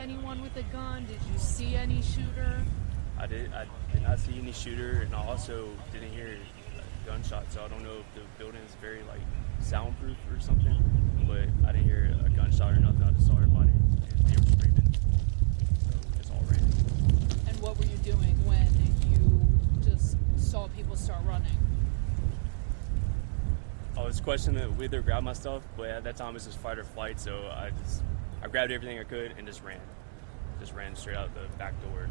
anyone with a gun? Did you see any shooter? I did not see any shooter, and I also didn't hear gunshots. So I don't know if the building is very like soundproof or something, but I didn't hear a gunshot or nothing. I just saw everybody and they were screaming, so we just all ran. And what were you doing when you just saw people start running? I was questioning whether to grab my stuff, but at that time it was just fight or flight, so I grabbed everything I could and just ran straight out the back door.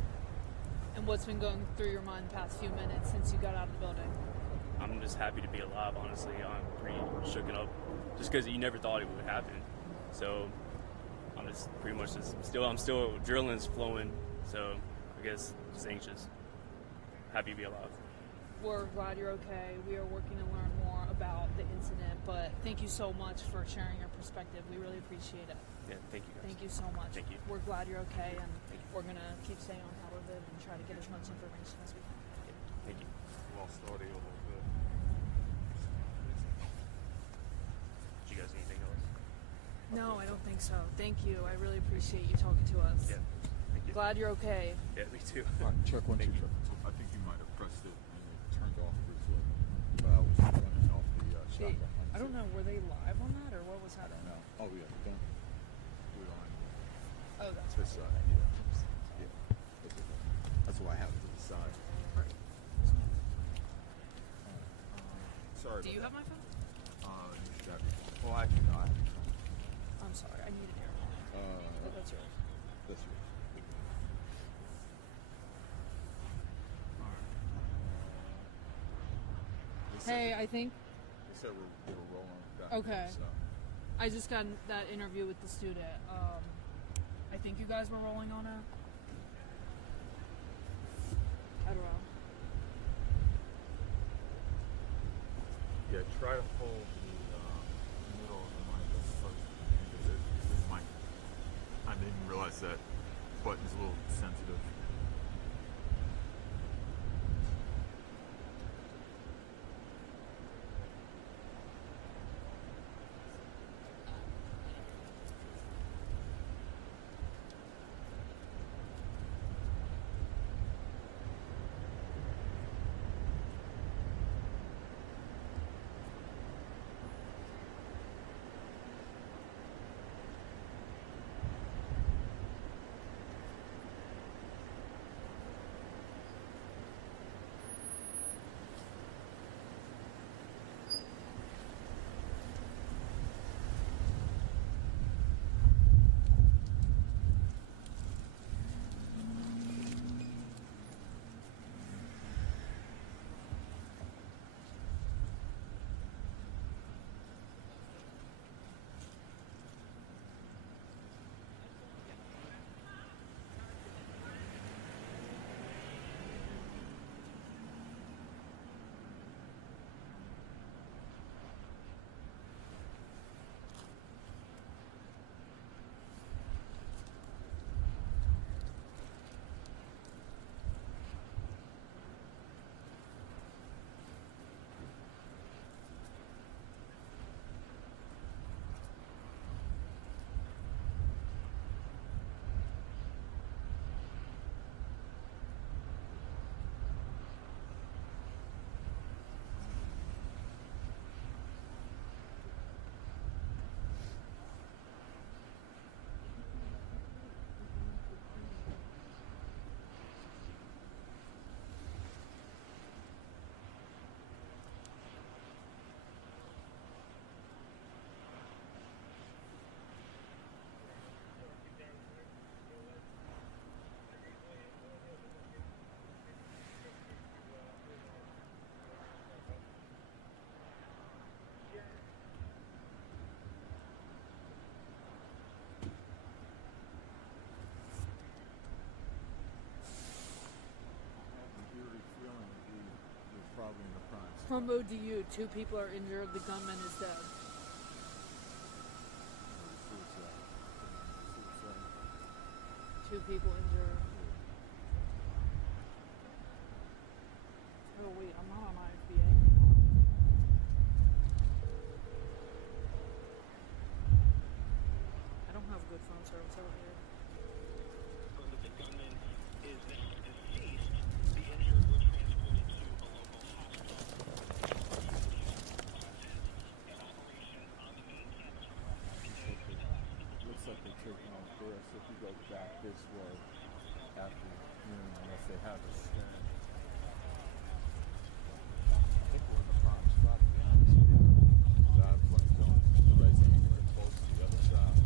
And what's been going through your mind the past few minutes since you got out of the building? I'm just happy to be alive, honestly. I'm pretty shooken up just because you never thought it would happen. So I'm just pretty much I'm still adrenaline's flowing, so I guess just anxious. Happy to be alive. We're glad you're okay. We are working to learn more about the incident, but thank you so much for sharing your perspective. We really appreciate it. Yeah, thank you guys. Thank you so much. Thank you. We're glad you're okay, and we're going to keep staying on top of it and try to get as much information as we can. Yeah, thank you. Lost audio a little bit. Did you guys need anything else? No, I don't think so. Thank you. I really appreciate you talking to us. Yeah, thank you. Glad you're okay. Yeah, me too. All right, check one, two, Thank you. check. I think you might have pressed it and it turned off briefly. But I was running off the shotgun. I don't know, were they live on that, or what was I happening? don't know. Oh, yeah. Don't do it on Oh, that's this right. side. Yeah. Yeah. That's okay. That's why I have it to the side. Right. Sorry. Do you have about my phone? that. You should have your phone. Well, actually, no, I have your phone. I'm sorry, I need an airplane. Oh, that's yours. That's yours. Hey, I think They said we're rolling back. Okay. So. I just got that interview with the student. I think you guys were rolling on it. I don't know. Yeah, try to hold the middle of the mic up first. Because it might. I didn't realize that button's a little sensitive. Probably in the prime spot. From ODU, 2 people are injured. The gunman is dead. Suicide. 2 people injured. Oh wait, I'm not on IFBA anymore. I don't have good phone service over here. go back this way after noon unless they have a stand. I think we're in the prime spot, to be honest with you. That's when it's going. The race is pretty close to the other side.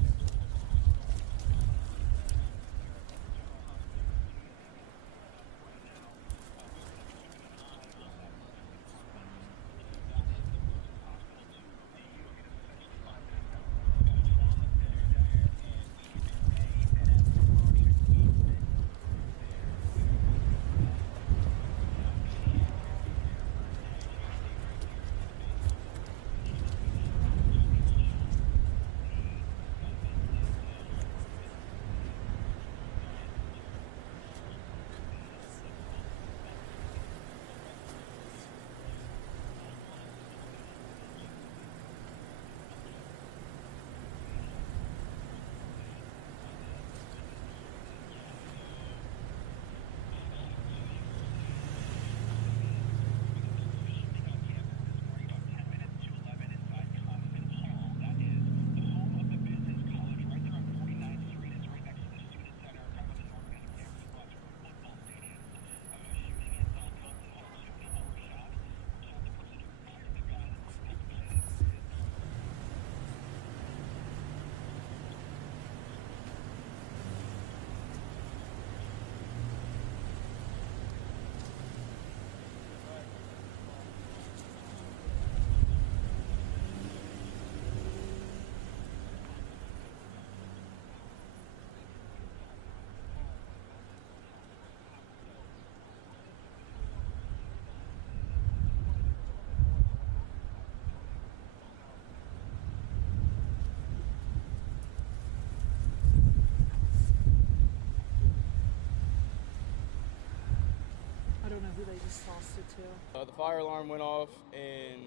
I don't know who they just tossed it to. The fire alarm went off, and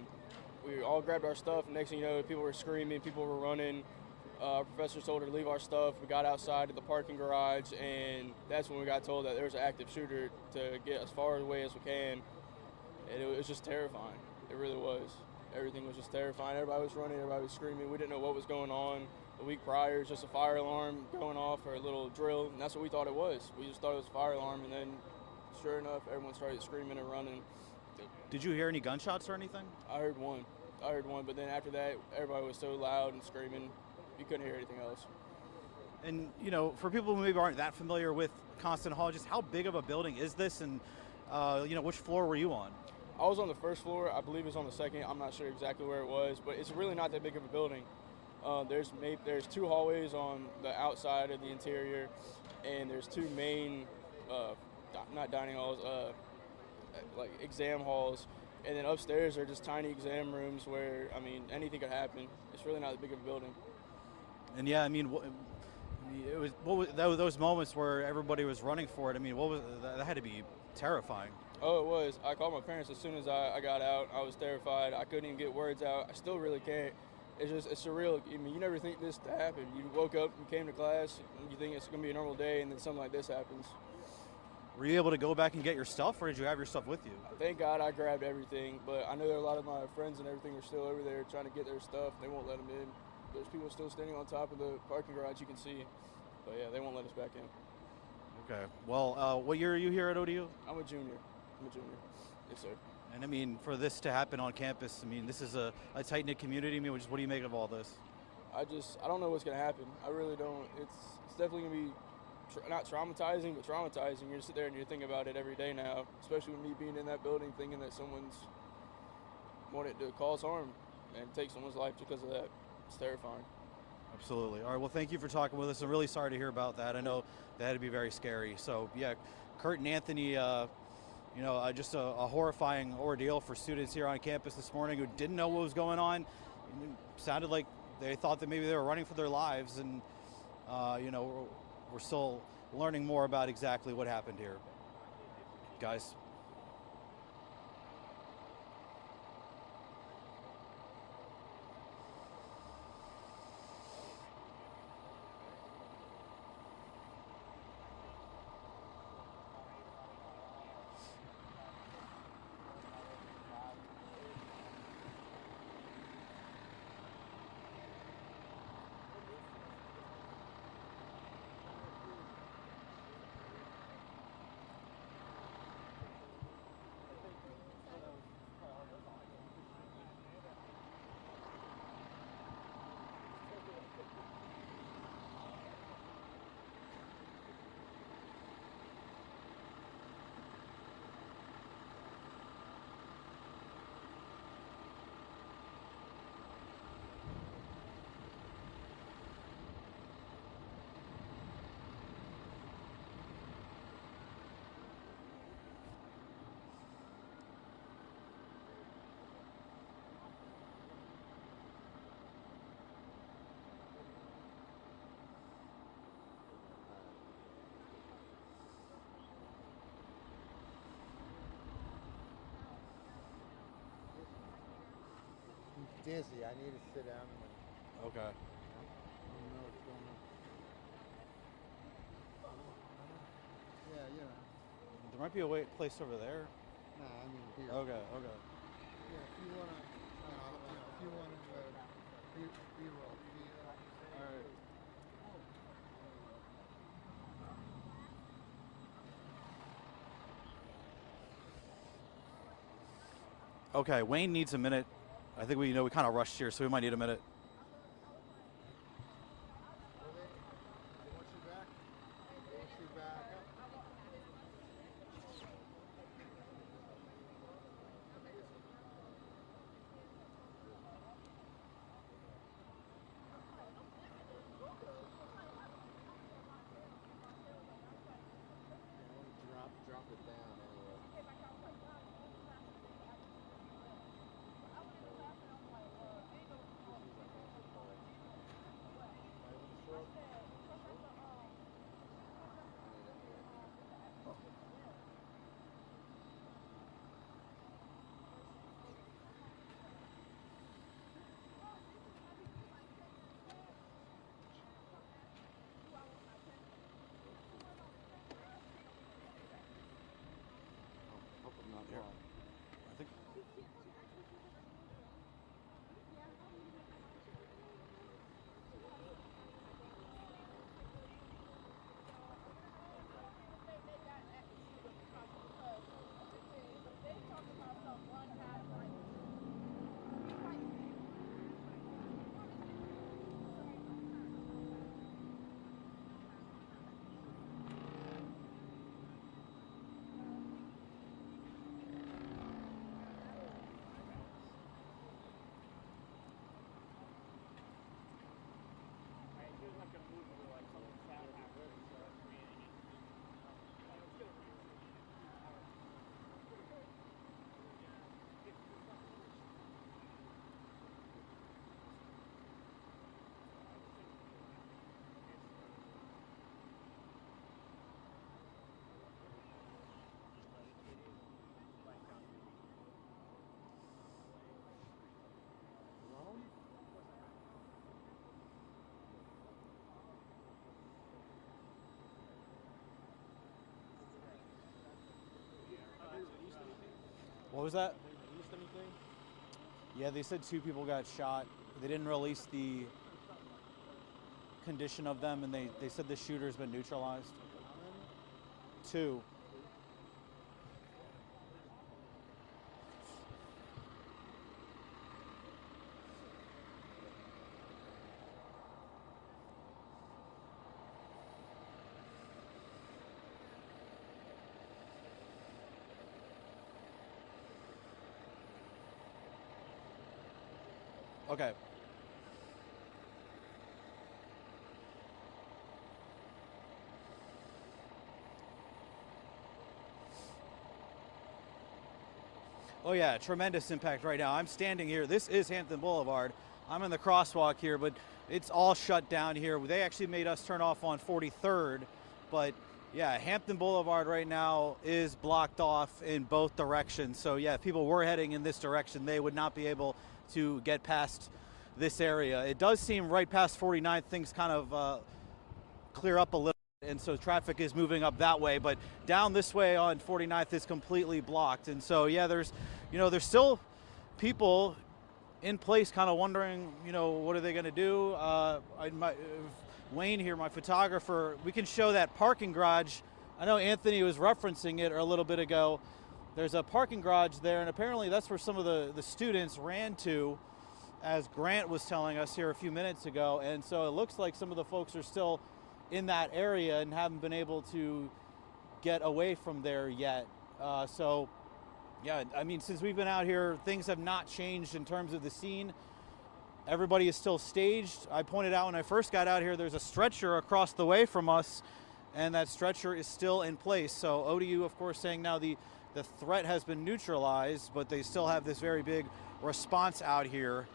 we all grabbed our stuff. Next thing you know, people were screaming, people were running. Our professor told her to leave our stuff. We got outside to the parking garage, and that's when we got told that there was an active shooter to get as far away as we can. And it was just terrifying. It really was. Everything was just terrifying. Everybody was running, everybody was screaming. We didn't know what was going on. The week prior, it was just a fire alarm going off or a little drill, and that's what we thought it was. We just thought it was a fire alarm, and then sure enough, everyone started screaming and running. Did you hear any gunshots or anything? I heard one, but then after that, everybody was so loud and screaming, you couldn't hear anything else. And, you know, for people who maybe aren't that familiar with Constant Hall, just how big of a building is this, and, you know, which floor were you on? I was on the first floor. I believe it was on the second. I'm not sure exactly where it was, but it's really not that big of a building. There's two hallways on the outside of the interior, and there's two main, not dining halls, like exam halls, and then upstairs are just tiny exam rooms where, I mean, anything could happen. It's really not that big of a building. And yeah, I mean, it was those moments where everybody was running for it. I mean, that had to be terrifying. Oh, it was. I called my parents as soon as I got out. I was terrified. I couldn't even get words out. I still really can't. It's surreal. I mean, you never think this to happen. You woke up, you came to class, and you think it's going to be a normal day, and then something like this happens. Were you able to go back and get your stuff, or did you have your stuff with you? Thank God I grabbed everything, but I know there are a lot of my friends and everything are still over there trying to get their stuff. They won't let them in. There's people still standing on top of the parking garage you can see. But yeah, they won't let us back in. Okay. Well, what year are you here at ODU? I'm a junior. Yes, sir. And I mean, for this to happen on campus, I mean, this is a tight-knit community. I mean, what do you make of all this? I don't know what's going to happen. I really don't. It's definitely going to be not traumatizing, but traumatizing. You sit there and you think about it every day now, especially with me being in that building thinking that someone's wanted to cause harm and take someone's life because of that. It's terrifying. Absolutely. All right, well, thank you for talking with us. I'm really sorry to hear about that. I know that had to be very scary. So, yeah, Kurt and Anthony, just a horrifying ordeal for students here on campus this morning who didn't know what was going on. It sounded like they thought that maybe they were running for their lives, and, we're still learning more about exactly what happened here. Guys. antsy. I need to sit down and Okay. I don't know what's going on. Yeah, you know. There might be a place over there. Nah, I mean here. Okay. Okay. Yeah, if you wanna, if you wanna B-roll. All right. Okay, Wayne needs a minute. I think we kind of rushed here, so we might need a minute. They want you back. They want you back. Drop it down anyway. Hope I'm not Here. wrong. I think. What was that? Yeah, they said 2 people got shot. They didn't release the condition of them, and they said the shooter's been neutralized. 2. Okay. Oh yeah, tremendous impact right now. I'm standing here. This is Hampton Boulevard. I'm in the crosswalk here, but it's all shut down here. They actually made us turn off on 43rd, but yeah, Hampton Boulevard right now is blocked off in both directions. So yeah, if people were heading in this direction, they would not be able to get past this area. It does seem right past 49th, things kind of clear up a little, and so traffic is moving up that way, but down this way on 49th is completely blocked. And so yeah, there's still people in place kind of wondering, what are they going to do? Wayne here, my photographer, we can show that parking garage. I know Anthony was referencing it a little bit ago. There's a parking garage there, and apparently that's where some of the students ran to, as Grant was telling us here a few minutes ago. And so it looks like some of the folks are still in that area and haven't been able to get away from there yet. So yeah, I mean, since we've been out here, things have not changed in terms of the scene. Everybody is still staged. I pointed out when I first got out here, there's a stretcher across the way from us, and that stretcher is still in place. So ODU, of course, saying now the threat has been neutralized, but they still have this very big response out here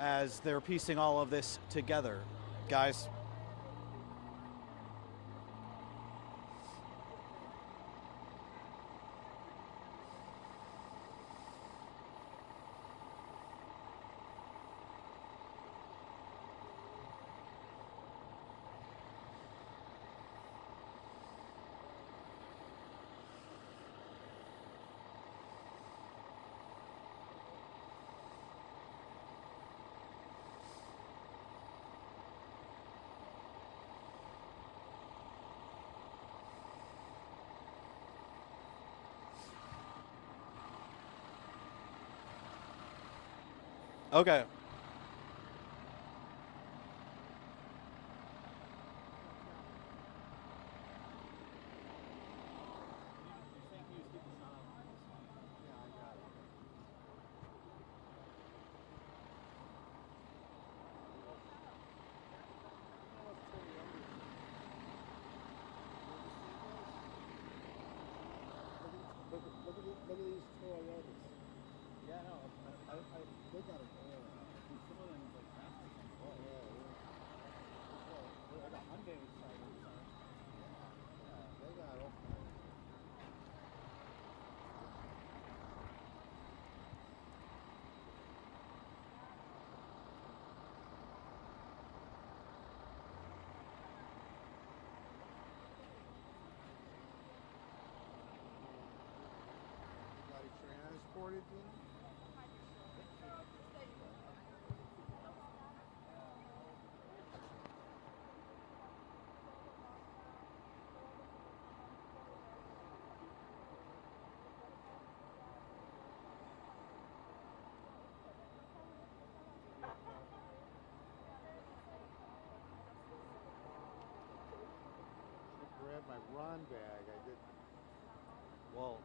as they're piecing all of this together. Guys. Okay. Yeah, I got it. Look at these Toyotas. Yeah, no, They got it. some of them like faster than Yeah, yeah. I got Hyundai started, so They got all kinds. Got it transported then? I grabbed my Ron bag. I did. well,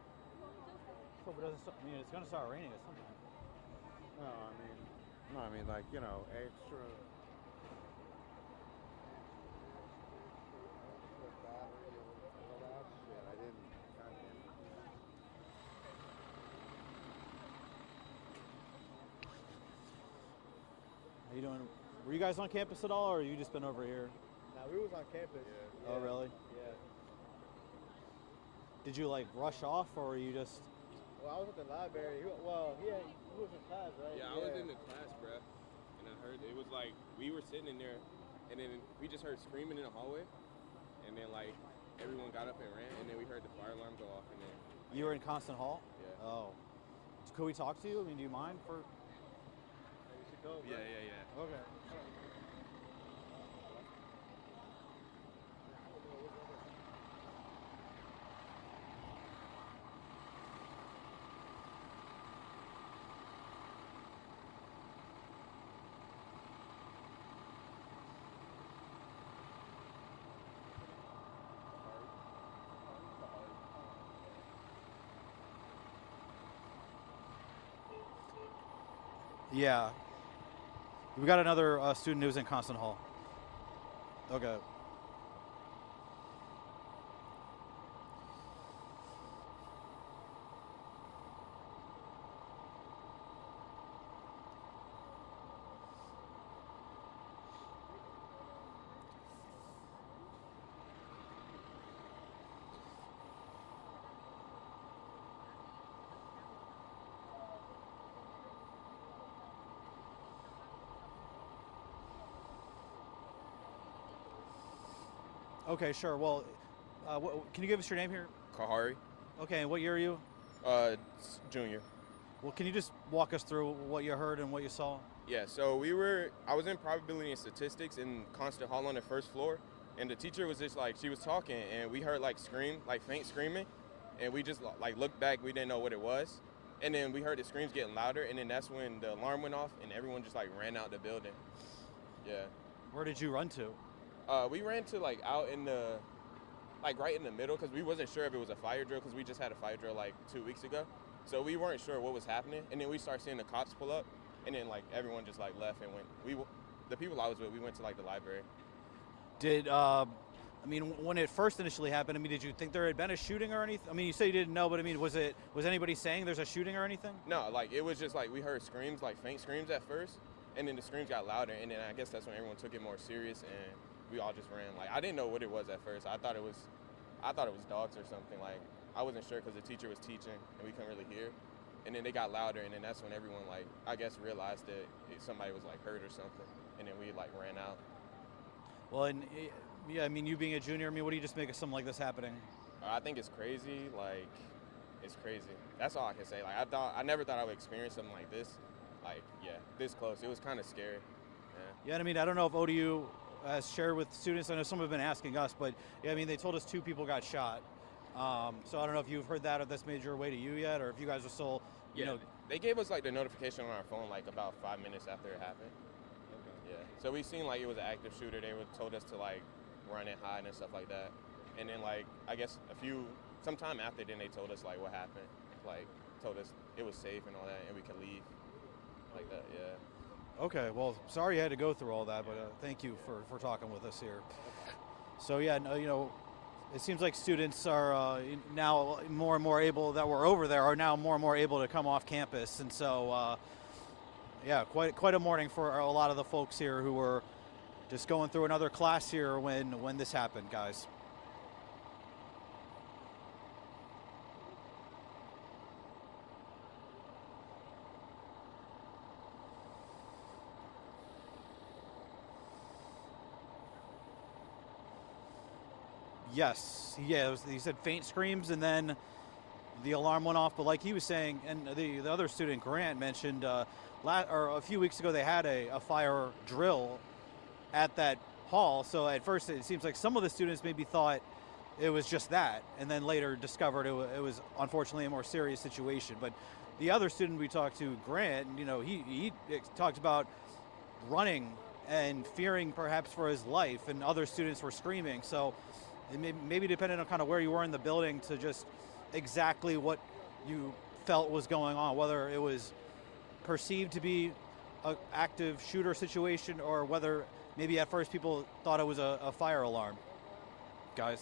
so it doesn't. I mean, it's gonna start raining at some point. No, I mean like extra battery or all that shit. I didn't. Goddamn. How you doing? Were you guys on campus at all, or you just been over here? Now we was on campus. Oh, really? Yeah. Did you like rush off, or were you just? Well, I was at the library. He was in class, right? Yeah, I was in the class, bruh, and I heard it was like we were sitting in there, and then we just heard screaming in the hallway, and then like everyone got up and ran, and then we heard the fire alarm go off, and then You were in Constant Hall? Yeah. Oh. Could we talk to you? I mean, do you mind for? You should go. yeah, yeah, yeah. Okay. Yeah. We got another student who's in Constant Hall. Okay. Okay, sure. Well, can you give us your name here? Kahari, Okay, and what year are you? junior. Well, can you just walk us through what you heard and what you saw? Yeah, so I was in probability and statistics in Constant Hall on the first floor, and the teacher was just like, she was talking, and we heard like faint screaming, and we just like looked back, we didn't know what it was, and then we heard the screams getting louder, and then that's when the alarm went off, and everyone just like ran out the building. Yeah. Where did you run to? We ran to like out in the, like right in the middle, because we wasn't sure if it was a fire drill, because we just had a fire drill like 2 weeks ago, so we weren't sure what was happening, and then we started seeing the cops pull up, and then like everyone just like left and went. The people I was with, we went to like the library. Did I mean, when it first initially happened, I mean, did you think there had been a shooting or anything? I mean, you say you didn't know, but I mean, was anybody saying there's a shooting or anything? No, like it was just like we heard screams, like faint screams at first, and then the screams got louder, and then I guess that's when everyone took it more serious, and we all just ran. Like I didn't know what it was at first. I thought it was dogs or something. Like I wasn't sure because the teacher was teaching and we couldn't really hear. And then they got louder, and then that's when everyone like I guess realized that somebody was like hurt or something, and then we like ran out. Well, and yeah, I mean, you being a junior, I mean, what do you just make of something like this happening? I think it's crazy. Like it's crazy. That's all I can say. Like I never thought I would experience something like this. Like yeah, this close. It was kind of scary. Yeah. Yeah, I mean, I don't know if ODU has shared with students. I know some have been asking us, but yeah, I mean, they told us 2 people got shot. So I don't know if you've heard that, or that's made your way to you yet, or if you guys are still you know. They gave us like the notification on our phone like about 5 minutes after it happened. Okay. Yeah. So we seen like it was an active shooter. They told us to like run and hide and stuff like that. And then like I guess sometime after, then they told us like what happened. Like told us it was safe and all that, and we could leave. Like that. Yeah. Okay, well, sorry you had to go through all that, but thank you for talking with us here. So yeah, no, you know, it seems like students are now more and more able, that were over there, are now more and more able to come off campus, and so yeah, quite a morning for a lot of the folks here who were just going through another class here when this happened, guys. Yes, yeah, he said faint screams, and then the alarm went off. But like he was saying, and the other student, Grant, mentioned a few weeks ago they had a fire drill at that hall. So at first it seems like some of the students maybe thought it was just that, and then later discovered it was unfortunately a more serious situation. But the other student we talked to, Grant, you know, he talked about running and fearing perhaps for his life, and other students were screaming. So it maybe depending on kind of where you were in the building to just exactly what you felt was going on, whether it was perceived to be an active shooter situation or whether maybe at first people thought it was a fire alarm. Guys.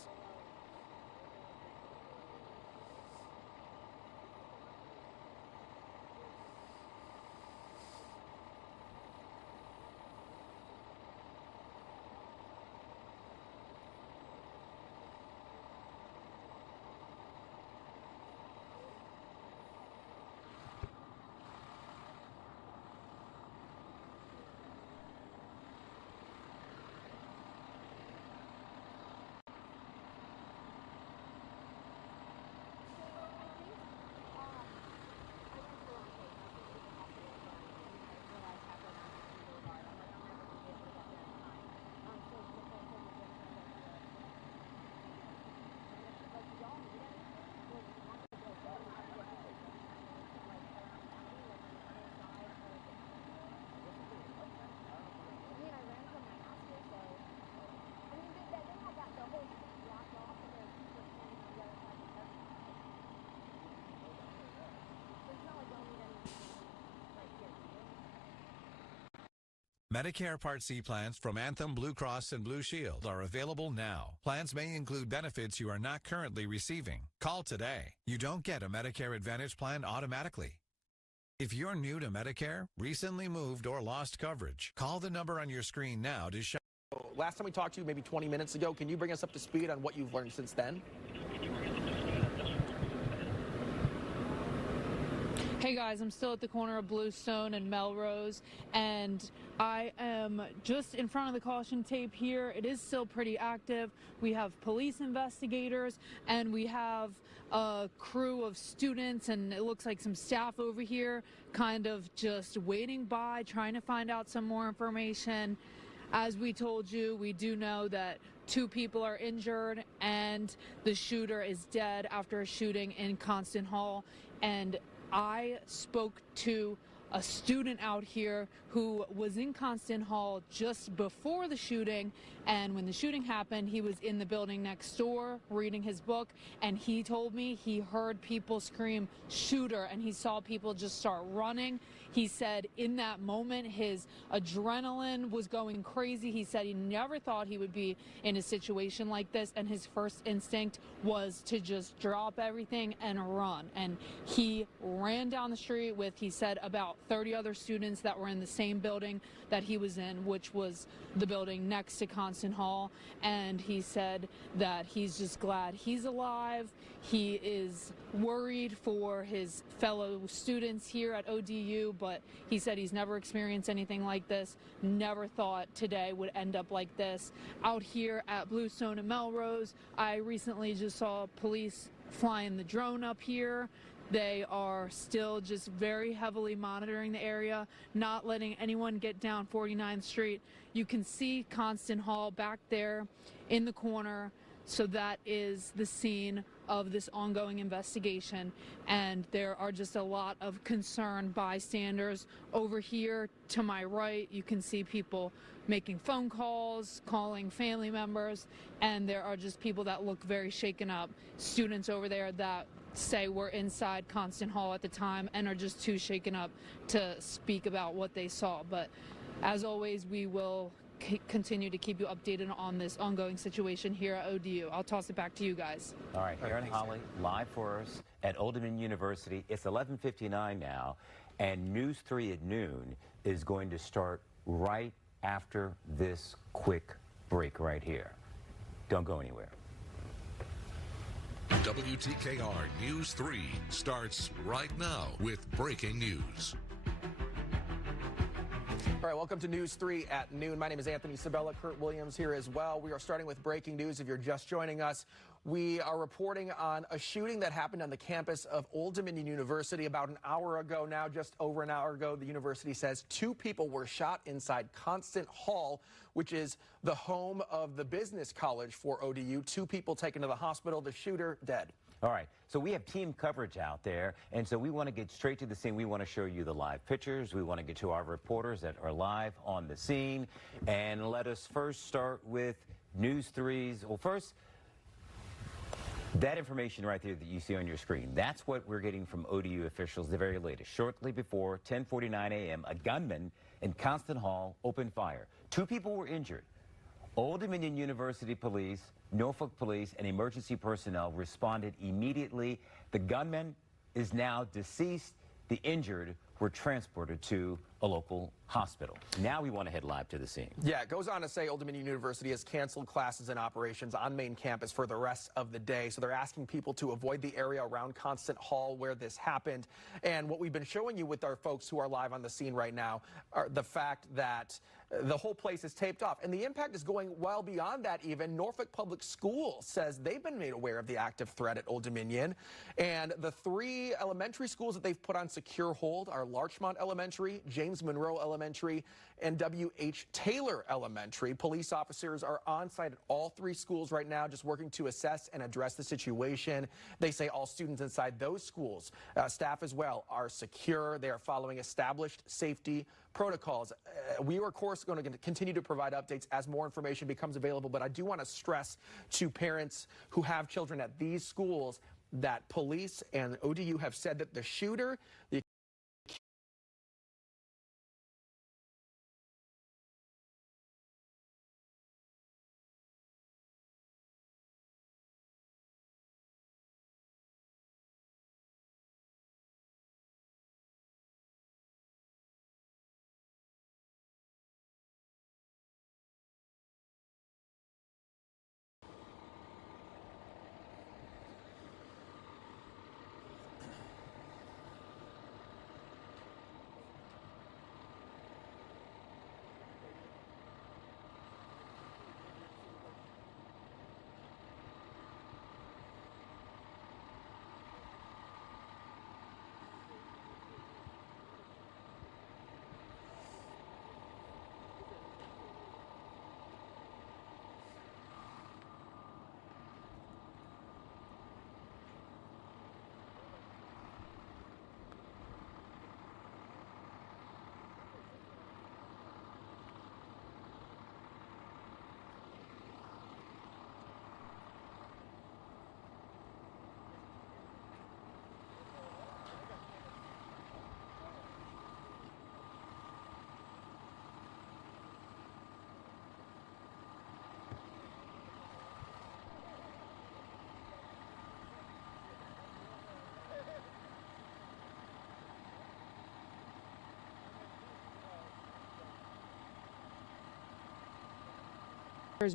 Medicare Part C plans from Anthem, Blue Cross, and Blue Shield are available now. Plans may include benefits you are not currently receiving. Call today. You don't get a Medicare Advantage plan automatically. If you're new to Medicare, recently moved, or lost coverage, call the number on your screen now to show. Last time we talked to you, maybe 20 minutes ago, can you bring us up to speed on what you've learned since then? Hey guys, I'm still at the corner of Bluestone and Melrose, and I am just in front of the caution tape here. It is still pretty active. We have police investigators, and we have a crew of students, and it looks like some staff over here kind of just waiting by, trying to find out some more information. As we told you, we do know that 2 people are injured, and the shooter is dead after a shooting in Constant Hall. And I spoke to a student out here who was in Constant Hall just before the shooting, and when the shooting happened, he was in the building next door reading his book, and he told me he heard people scream shooter, and he saw people just start running. He said in that moment his adrenaline was going crazy. He said he never thought he would be in a situation like this, and his first instinct was to just drop everything and run. And he ran down the street with, he said, about 30 other students that were in the same building that he was in, which was the building next to Constant Hall. And he said that he's just glad he's alive. He is worried for his fellow students here at ODU, but he said he's never experienced anything like this, never thought today would end up like this. Out here at Bluestone and Melrose, I recently just saw police flying the drone up here. They are still just very heavily monitoring the area, not letting anyone get down 49th Street. You can see Constant Hall back there in the corner. So that is the scene of this ongoing investigation, and there are just a lot of concerned bystanders. Over here to my right, you can see people making phone calls, calling family members, and there are just people that look very shaken up. Students over there that say were inside Constant Hall at the time and are just too shaken up to speak about what they saw. But as always, we will continue to keep you updated on this ongoing situation here at ODU. I'll toss it back to you guys. All right, Aaron Holly, live for us at Old Dominion University. It's 11:59 now, and News 3 at noon is going to start right after this quick break right here. Don't go anywhere. WTKR News 3 starts right now with breaking news. All right, welcome to News 3 at noon. My name is Anthony Sabella. Kurt Williams here as well. We are starting with breaking news. If you're just joining us, we are reporting on a shooting that happened on the campus of Old Dominion University about an hour ago now, just over an hour ago. The university says 2 people were shot inside Constant Hall, which is the home of the business college for ODU. 2 people taken to the hospital, the shooter dead. All right, so we have team coverage out there, and so we want to get straight to the scene. We want to show you the live pictures. We want to get to our reporters that are live on the scene. And let us first start with News 3's, well, first, that information right there that you see on your screen, that's what we're getting from ODU officials, the very latest. Shortly before 10:49 a.m., a gunman in Constant Hall opened fire. 2 people were injured. Old Dominion University police, Norfolk police, and emergency personnel responded immediately. The gunman is now deceased. The injured were transported to a local hospital. Now we want to head live to the scene. Yeah, it goes on to say Old Dominion University has canceled classes and operations on main campus for the rest of the day. So they're asking people to avoid the area around Constant Hall where this happened. And what we've been showing you with our folks who are live on the scene right now are the fact that the whole place is taped off. And the impact is going well beyond that even. Norfolk Public Schools says they've been made aware of the active threat at Old Dominion. And the 3 elementary schools that they've put on secure hold are Larchmont Elementary, James Monroe Elementary, and W.H. Taylor Elementary. Police officers are on site at all 3 schools right now, just working to assess and address the situation. They say all students inside those schools, staff as well, are secure. They are following established safety protocols. We are, of course, going to continue to provide updates as more information becomes available, but I do want to stress to parents who have children at these schools that police and ODU have said that the shooter, the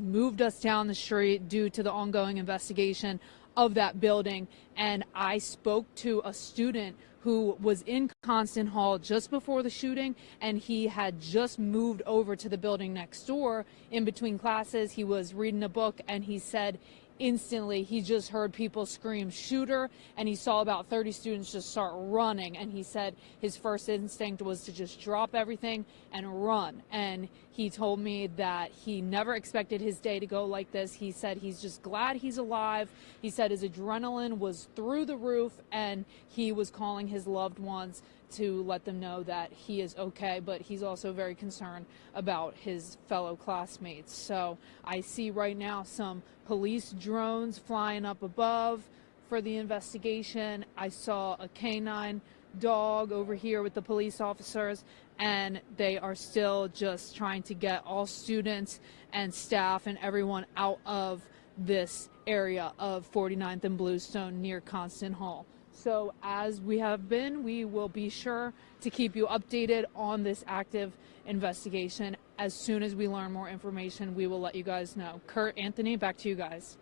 moved us down the street due to the ongoing investigation of that building, and I spoke to a student who was in Constant Hall just before the shooting, and he had just moved over to the building next door in between classes. He was reading a book, and he said instantly he just heard people scream shooter, and he saw about 30 students just start running, and he said his first instinct was to just drop everything and run. And he told me that he never expected his day to go like this. He said he's just glad he's alive. He said his adrenaline was through the roof, and he was calling his loved ones to let them know that he is okay, but he's also very concerned about his fellow classmates. So I see right now some police drones flying up above for the investigation. I saw a canine dog over here with the police officers, and they are still just trying to get all students and staff and everyone out of this area of 49th and Bluestone near Constant Hall. So as we have been, we will be sure to keep you updated on this active investigation. As soon as we learn more information, we will let you guys know. Kurt, Anthony, back to you guys.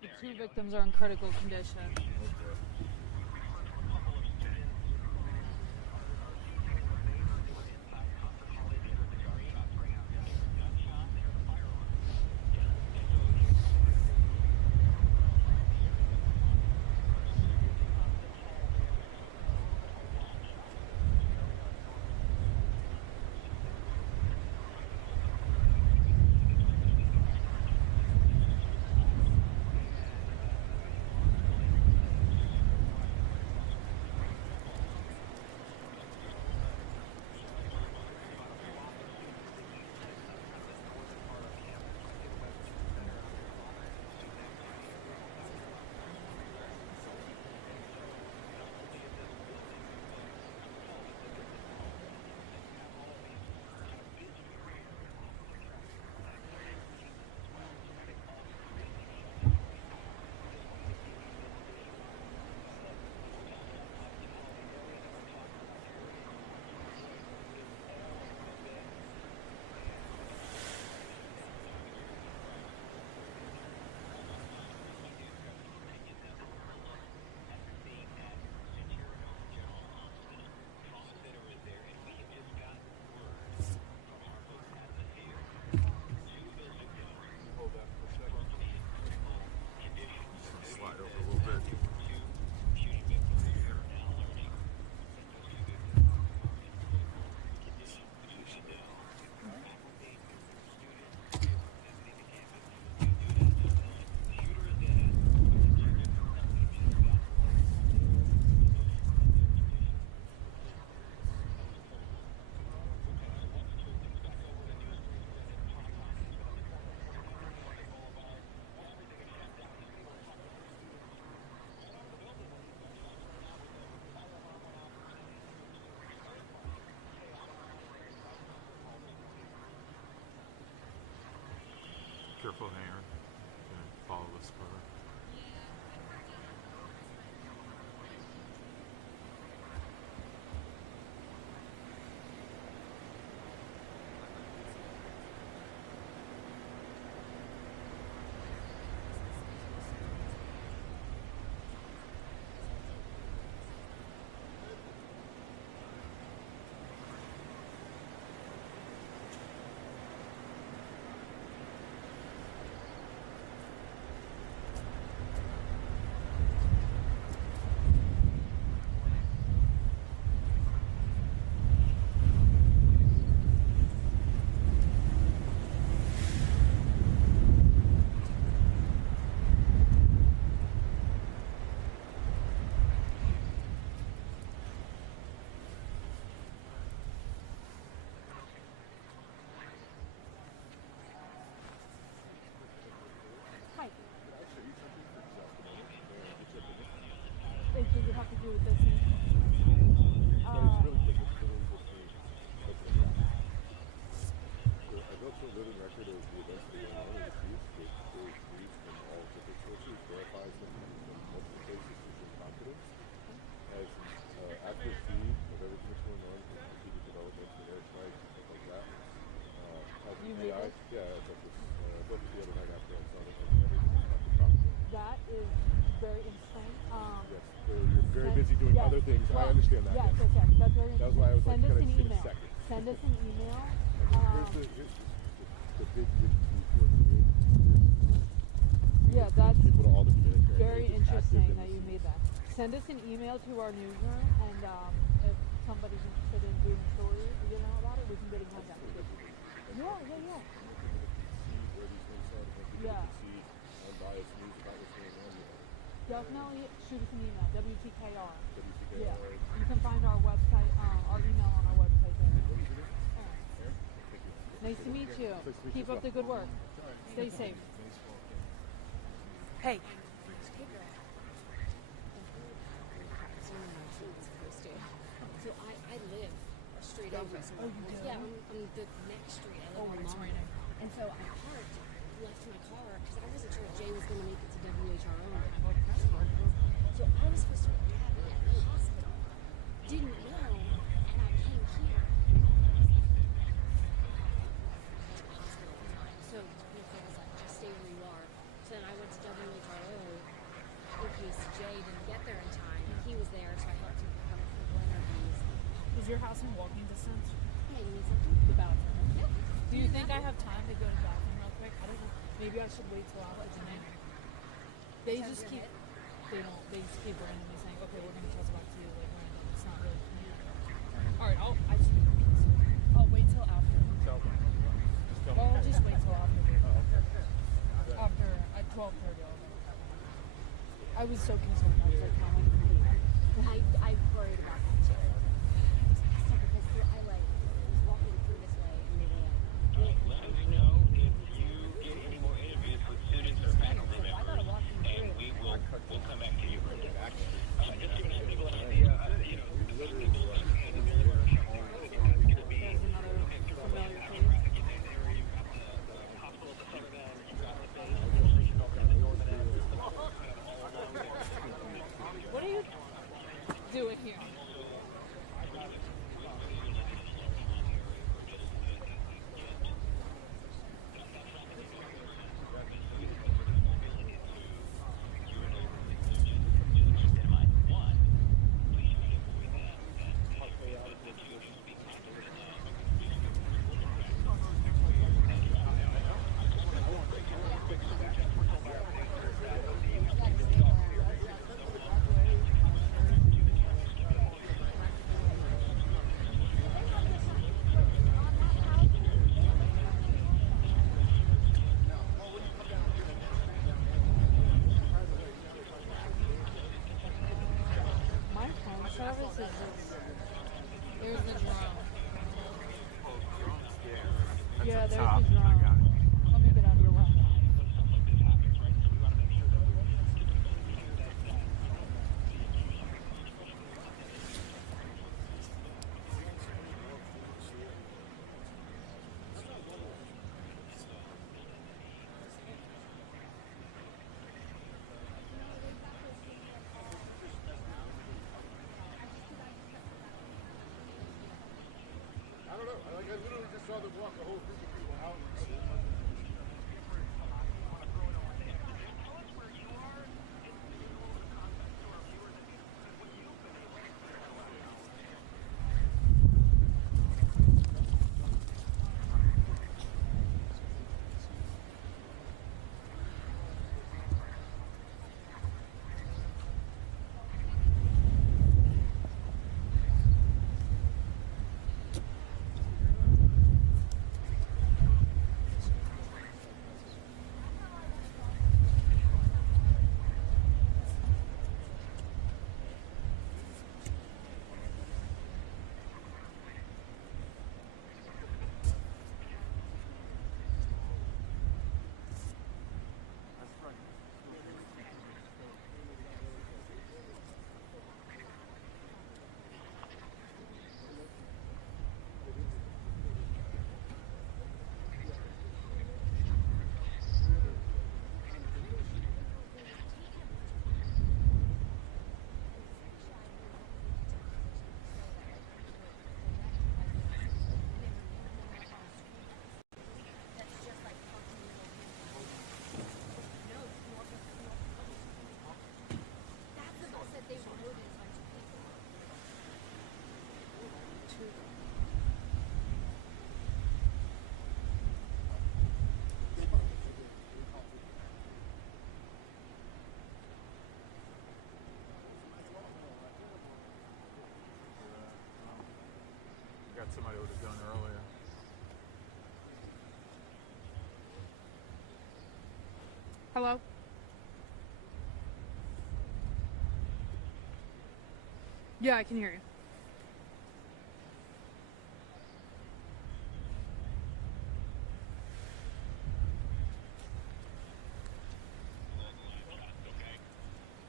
The two victims are in critical condition. Careful, Aaron. Okay, follow the spur. Does it have to do with this? I go to a living record of the events that went on in the streets with police from all different sources. very interesting. Yes, you're very busy doing yes, other things. well, I understand that. Yes, yes, yes. That's very interesting. That was why I was Send like, us can I an just get a email. second? Send us an email. Here's the big key for me. Yeah, that's people to all the humanitarian very aid, just active interesting in that the you scene. made that. Send us an email to our newsroom, and if somebody's interested in doing a story, about it, we can get in contact with you. Yeah. Yeah. Unbiased news about what's going on here. Definitely shoot us an email, WTKR. WTKR. Yeah. You can find our website, our email on our website there. Nice to meet you. Keep up the good work. Stay safe. Hey. So I live straight over. Oh, you do? Yeah, I'm the next street. I live on it's Long. raining. And so I parked, left my car, because I wasn't sure if Jay was going to make it to WHRO. So I was supposed to have it at the hospital. Didn't know, and I came here. Hospital time. So Nicole was like, just stay where you are. So then I went to WHRO in case Jay didn't get there in time. He was there, so I helped him pick up a couple interviews. Is your house in walking distance? Hey, you need something? The bathroom. Yep. Do you think I have time to go to the bathroom real quick? I don't know. Maybe I should wait till after tonight. They just keep. They don't. They just keep randomly saying, "Okay, we're gonna toss it back to you." Like random. It's not really. All right. I'll wait till after. I'll just wait till after. After at 12:30. I was so concerned. I was like, how am I gonna I worried about that too. Because I was walking through this way and they were like, Let us know if you get any more interviews with students or faculty members, and we'll come back to you. Just giving people an idea, What are you doing here? There's the drum. Yeah, there's the drum. Let me get out of your way. I don't know. I literally just saw them walk a whole group of people out. That's somebody would have done earlier. Hello? Yeah, I can hear you.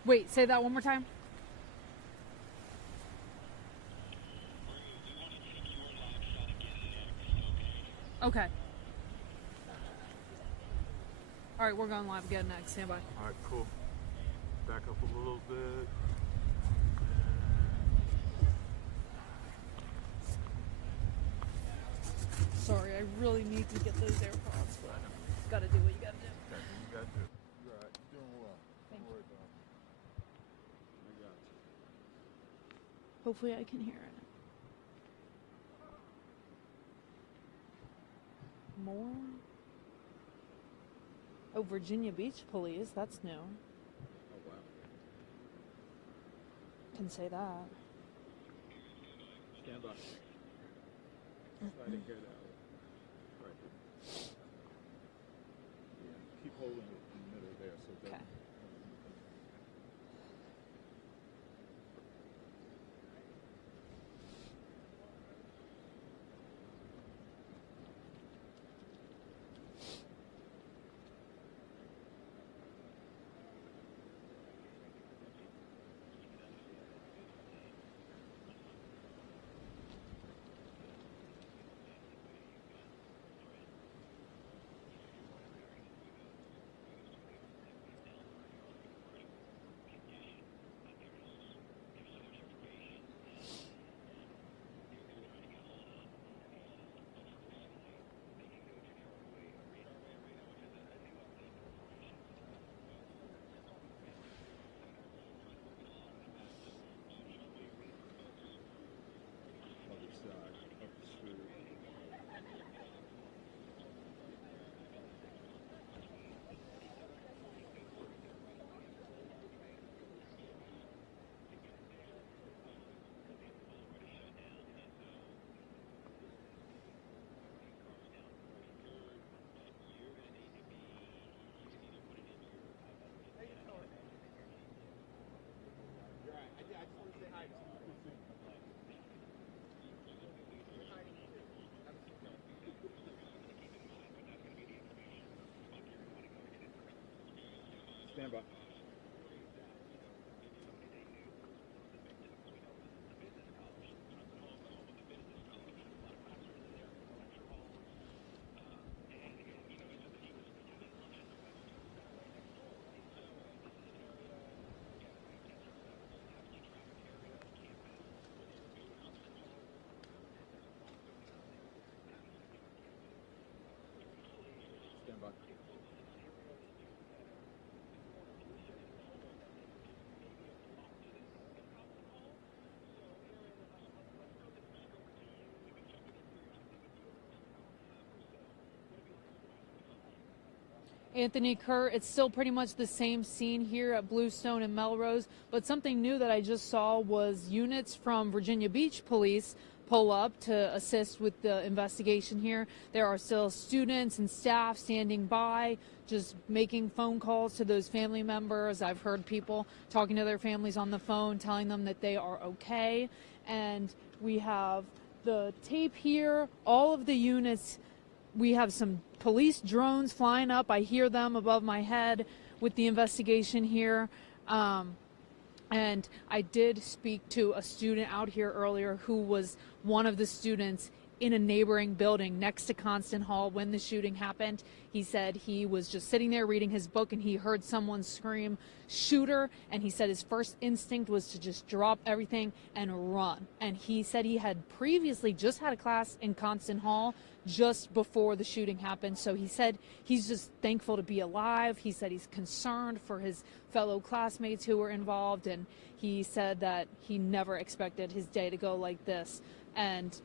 Wait, say that one more time. Okay. All right, we're going live again next. Stand by. All right, cool. Back up a little bit. Sorry, I really need to get those AirPods, but gotta do what you gotta do. You got to. You're all right. You're doing well. Thank Don't you. worry about it. I got you. Hopefully I can hear it. More? Oh, Virginia Beach Police. That's new. Oh, wow. Can say that. Stand by. I didn't hear that. Right. Yeah. Keep holding it in the middle there so that. Okay. Other side of the street. Stand by. Stand by. Anthony Kerr, it's still pretty much the same scene here at Bluestone and Melrose, but something new that I just saw was units from Virginia Beach Police pull up to assist with the investigation here. There are still students and staff standing by, just making phone calls to those family members. I've heard people talking to their families on the phone, telling them that they are okay. And we have the tape here, all of the units. We have some police drones flying up. I hear them above my head with the investigation here. And I did speak to a student out here earlier who was one of the students in a neighboring building next to Constant Hall when the shooting happened. He said he was just sitting there reading his book and he heard someone scream, "Shooter," and he said his first instinct was to just drop everything and run. And he said he had previously just had a class in Constant Hall just before the shooting happened. So he said he's just thankful to be alive. He said he's concerned for his fellow classmates who were involved, and he said that he never expected his day to go like this. And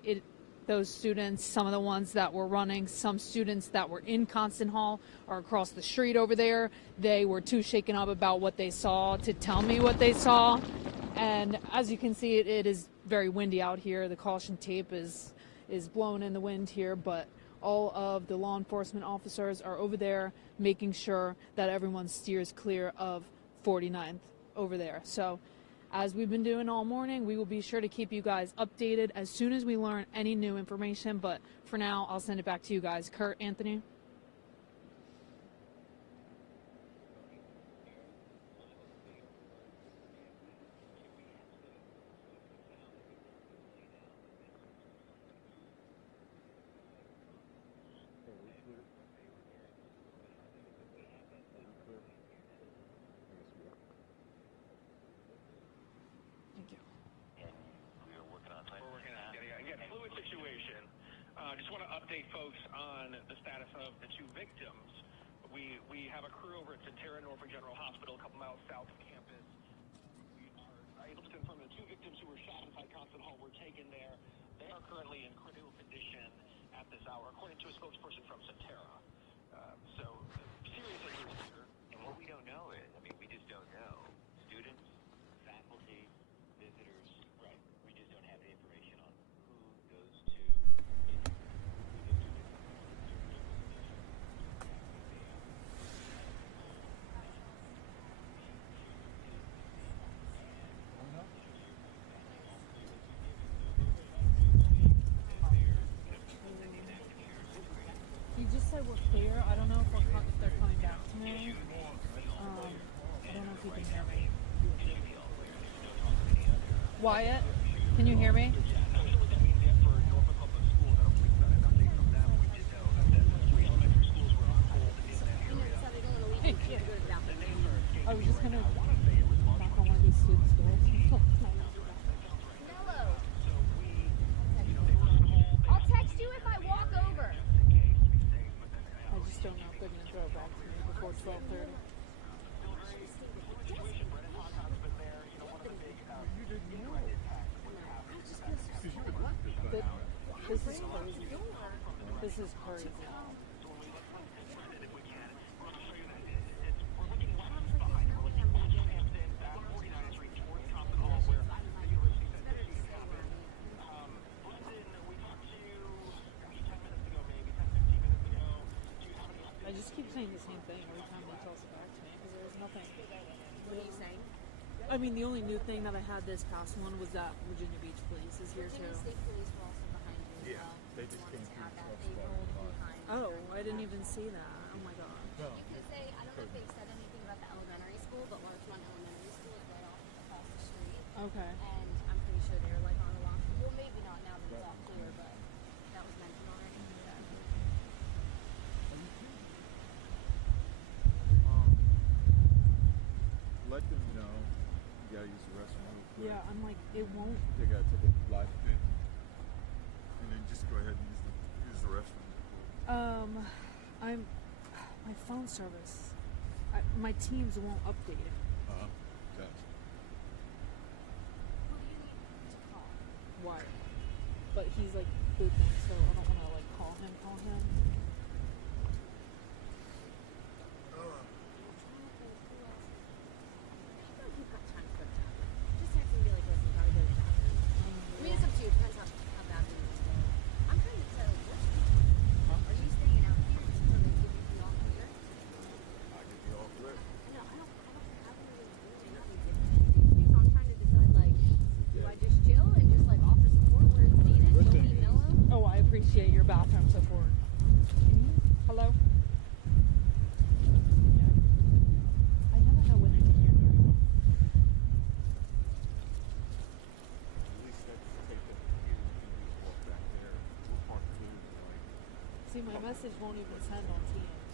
those students, some of the ones that were running, some students that were in Constant Hall are across the street over there. They were too shaken up about what they saw to tell me what they saw. And as you can see, it is very windy out here. The caution tape is is blowing in the wind here, but all of the law enforcement officers are over there making sure that everyone steers clear of 49th over there. So as we've been doing all morning, we will be sure to keep you guys updated as soon as we learn any new information. But for now, I'll send it back to you guys. Kurt, Anthony? Just want to update folks on the status of the two victims. We have a crew over at Centerra Norfolk General Hospital, a couple miles south of campus. We are able to confirm the two victims who were shot inside Constant Hall were taken there. They are currently in critical condition at this hour, according to a spokesperson from Centerra. So serious injuries here. And what we don't know is, we just don't know. Students, faculty, visitors, right? We just don't have any information on who goes to. You just said we're clear. I don't know if they're coming back to me. I don't know if you can hear me. Wyatt, can you hear me? I was just gonna knock on one of these students' doors. I'll text you if I walk over. I just don't know if they're gonna throw it back to me before 12:30. This is crazy. This is crazy. I just keep saying the same thing every time they tells it back to me because there's nothing. What are you saying? I mean, the only new thing that I had this past one was that Virginia Beach Police is here Virginia too. State Police were also behind you as well. They just came through the They rolled behind. Oh, I didn't even see that. Oh my god. Because I don't know if they said anything about the elementary school, but Larchmont Elementary School is right across the street. Okay. And I'm pretty sure they were like on a lock. Well, maybe not now that it's all clear, but that was mentioned already. Let them know you gotta use the restroom real quick. Yeah, I'm like, it won't. They gotta take a live pic. And then just go ahead and use the restroom. My phone service, my Teams won't update it. Gotcha. Who do you need to call? Why? But he's like booping, so I don't want to like call him. You've got time to go to the bathroom. Just text him and be like, listen, gotta go to the bathroom. I mean, it's up to you. It depends how bad we need to go. I'm trying to decide, like, are you staying out here just so they give you the all clear? I get the all clear. No, I don't have really nothing different. So I'm trying to decide, like, do I just chill and just, like, offer support where it's needed? Don't be mellow? Oh, I appreciate your bathroom support. Hello? I never know when they can hear me. At least that's take them here. You can just walk back there. We'll park food and like. See, my message won't even send on Teams.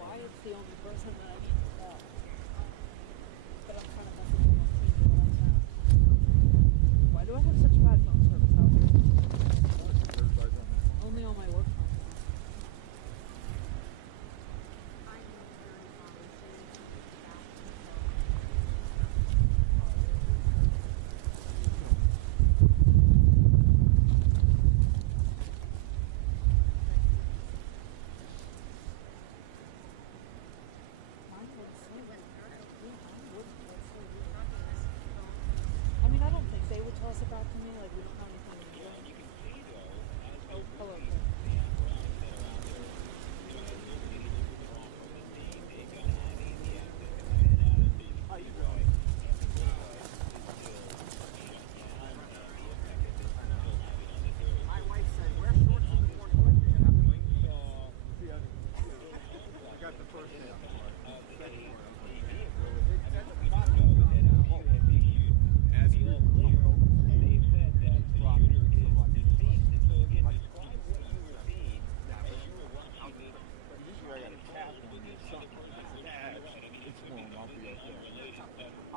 Why it's the only person that I need to call. But I'm trying to message him on Teams at all times. Why do I have such bad phone service out here? Everybody's on that. Only on my work phone. My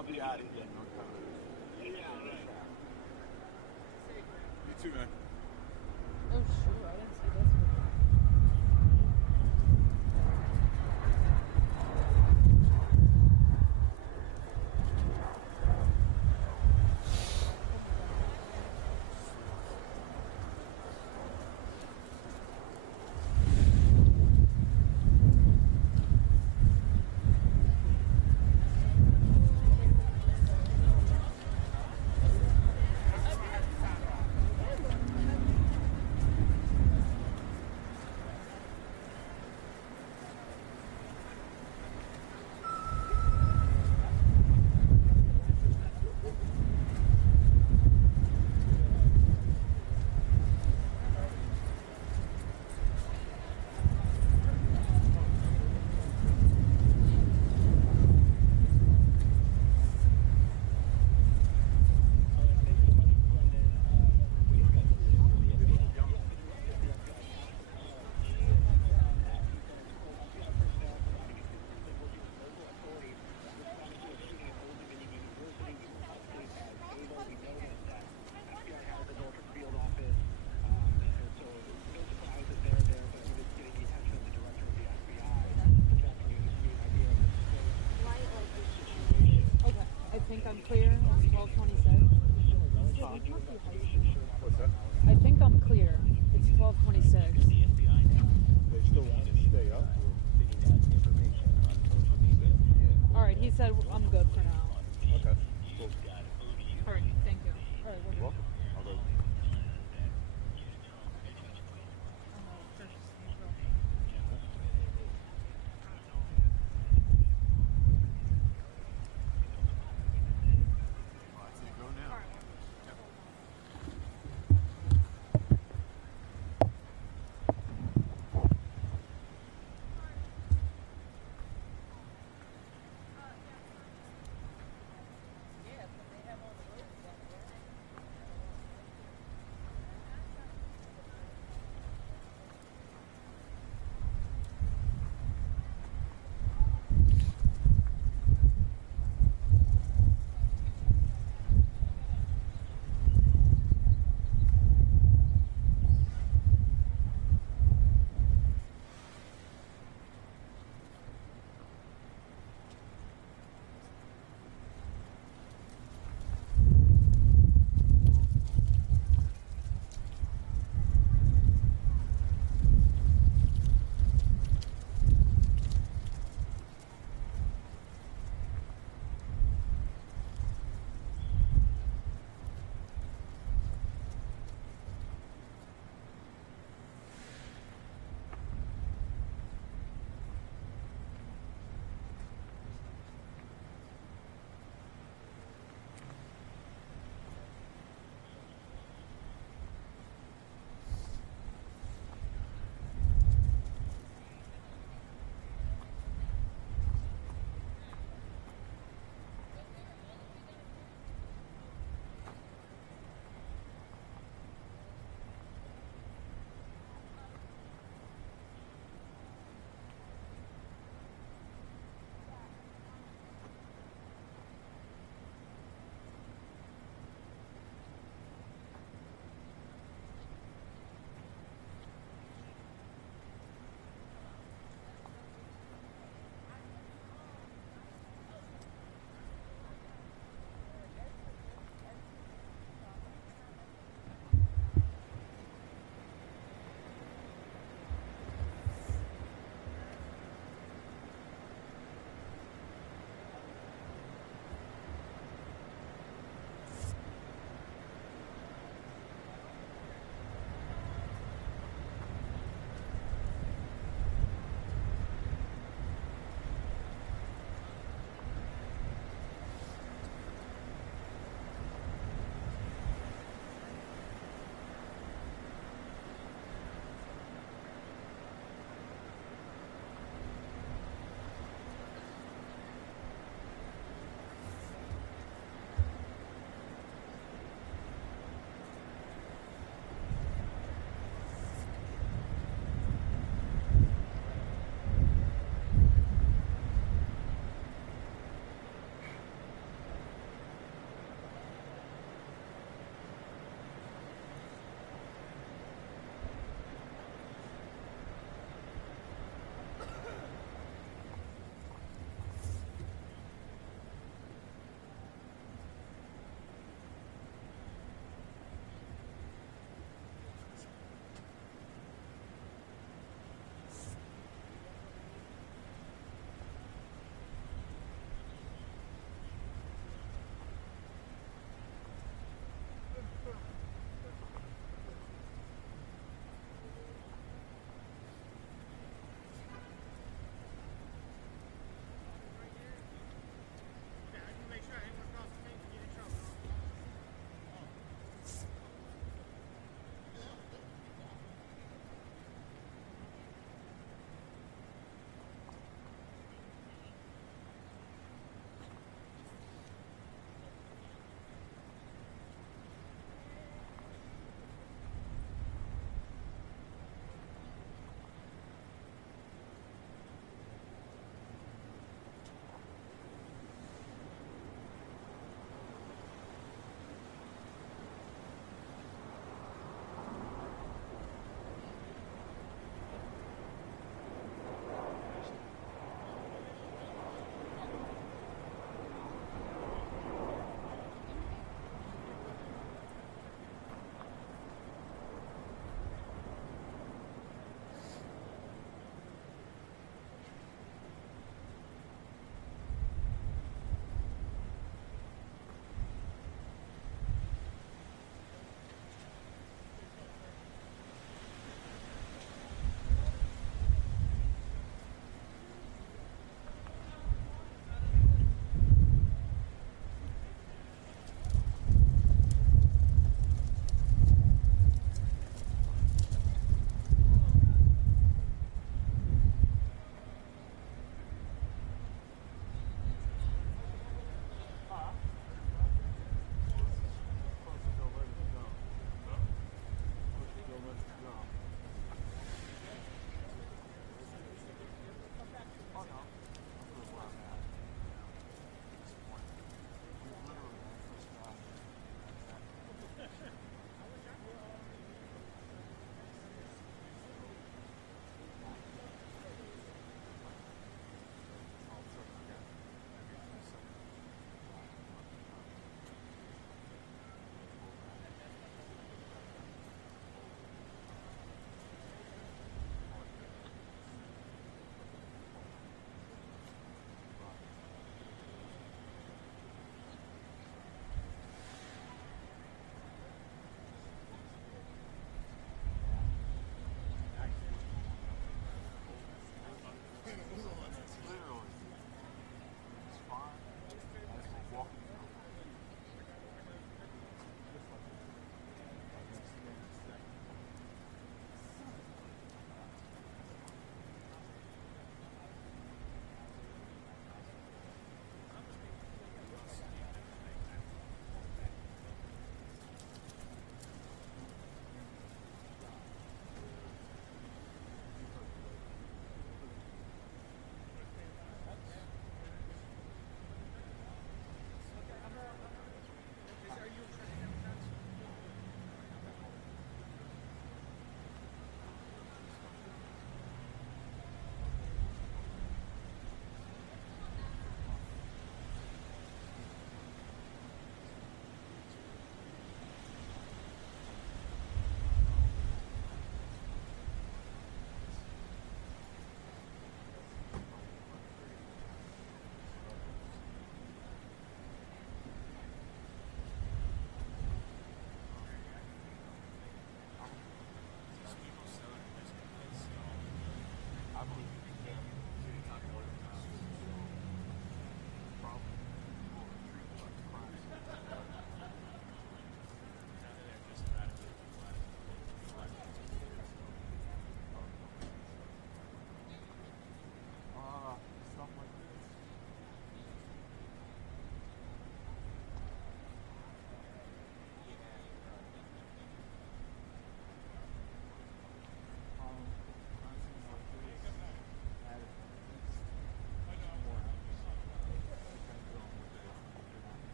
I'll be out of here. Yeah, right. You too, man. Oh, sure. I didn't see this one. I think I'm clear. It's 12:26. What's that? I think I'm clear. It's 12:26. They still want to stay up? All right. He said I'm good for now. Okay, cool. All right. Thank you. All right. You're welcome. I'll go. Go now.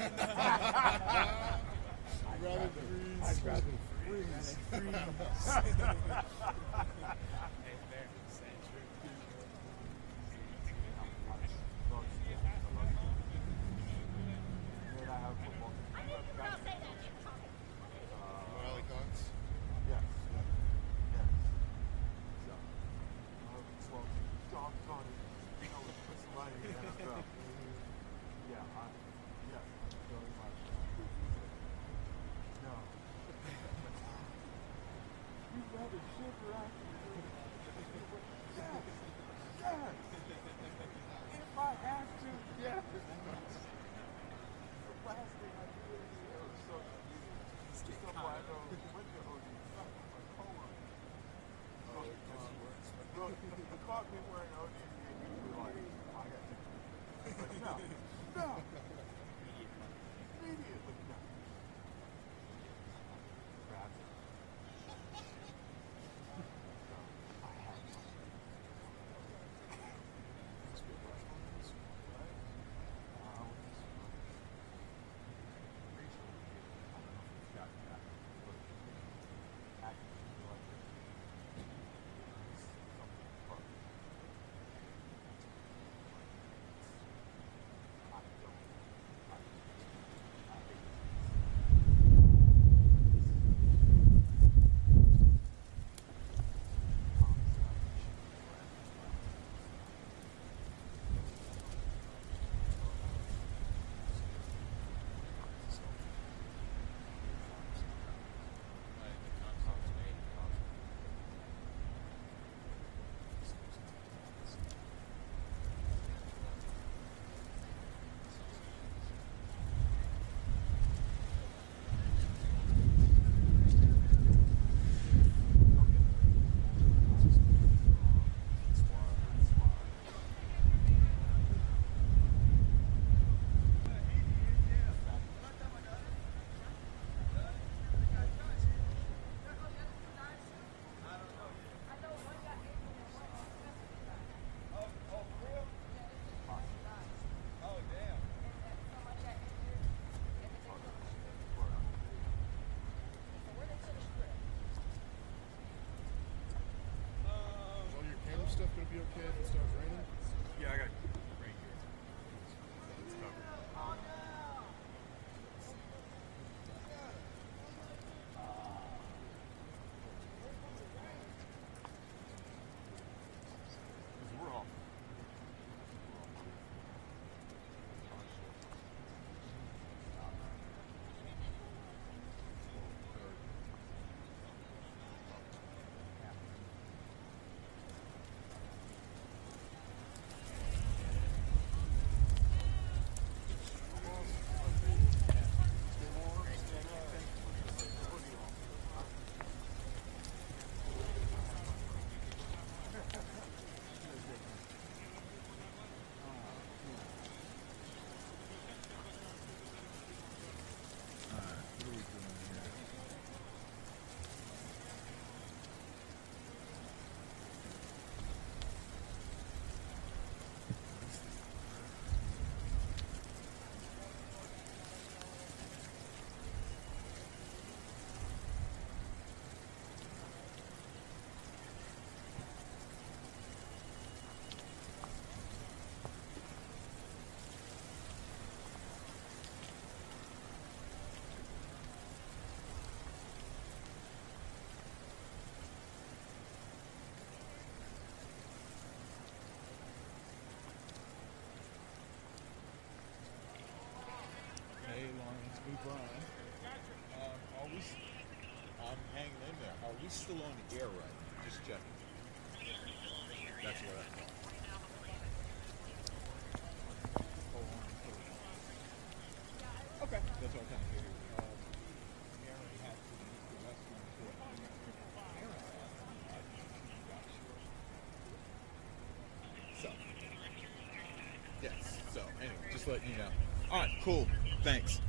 I'd rather freeze. Stuff gonna be okay if it starts raining? Yeah, I got right here. It's covered. We're off. Are we still on the air right now? Just checking. That's what I thought. Okay. That's what I kind of figured. Aaron had to leave the restaurant for So. Yes. So, anyway, just letting you know. All right, cool. Thanks.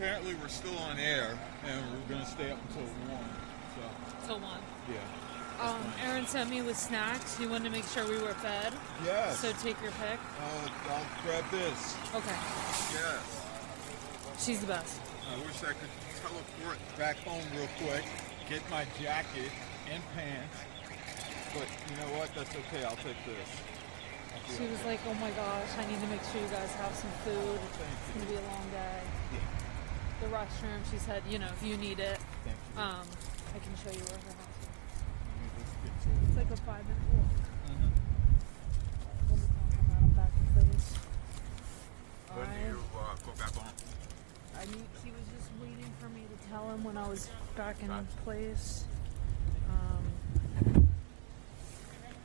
apparently we're still on air, and we're going to stay up until 1. So, Till 1. yeah. Aaron sent me with snacks. He wanted to make sure we were fed. Yes. So take your pick. I'll grab this. Okay. Yes. She's the best. I wish I could teleport back home real quick, get my jacket and pants. But you know what? That's okay. I'll take this. She was like, oh my gosh, I need to make sure you guys have some food. It's going to be a long day. The restroom, she said, you know, if you need it, I can show you where her house is. It's like a 5-minute walk. Let me tell him that I'm back in place. When do you go back home? He was just waiting for me to tell him when I was back in place.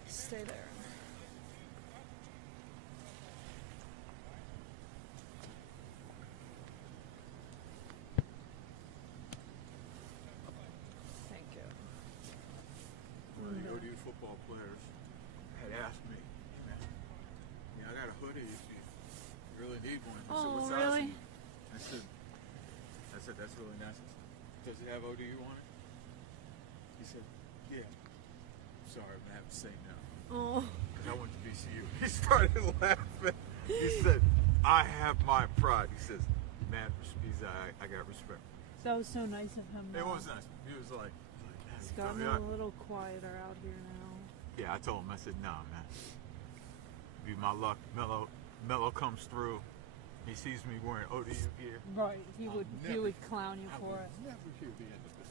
Stay there. Thank you. One of the ODU football players had asked me, man, I got a hoodie if you really need one. He said, what size? Really? I said, that's really nice. Does it have ODU on it? He said, yeah. Sorry, I'm going to have to say no. Oh. Because I went to VCU. He started laughing. He said, I have my pride. He says, man, I got respect. That was so nice of him. It was nice. He was like It's gotten a little quieter out here now. Yeah, I told him, I said, nah, man. Be my luck. Mello comes through. He sees me wearing ODU gear. Right, he would clown you for it. Never hear the end of it.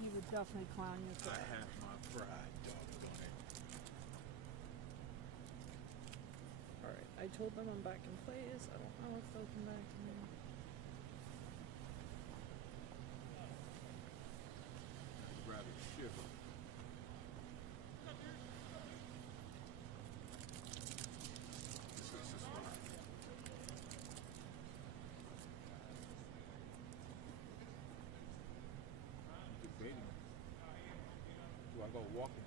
He would definitely clown you for I it. have my pride, doggone it. Alright, I told them I'm back in place. I don't know if they'll come back to me. Grab a shiver. This is fine. Debating. Do I go walking?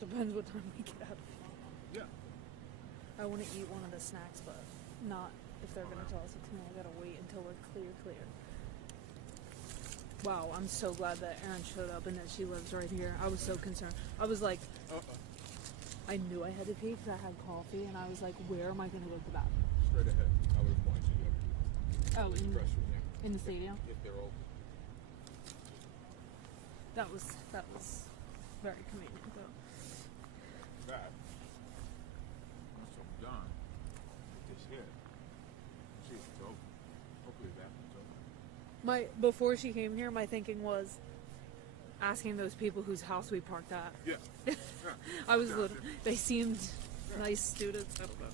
Depends what time we get out of here. Yeah. I want to eat one of the snacks, but not if they're going to toss it to me. I got to wait until we're clear. Wow, I'm so glad that Erin showed up and that she lives right here. I was so concerned. I was like, I knew I had to pee because I had coffee, and I was like, where am I going to go to the bathroom? Straight ahead. I would have pointed you. Oh, Press room, yeah. in the stadium? If they're open. That was very convenient, though. That. Once I'm done with this here, see if it's open. Hopefully the bathroom's open. Before she came here, my thinking was asking those people whose house we parked at. Yeah. I was they seemed nice students. I don't know.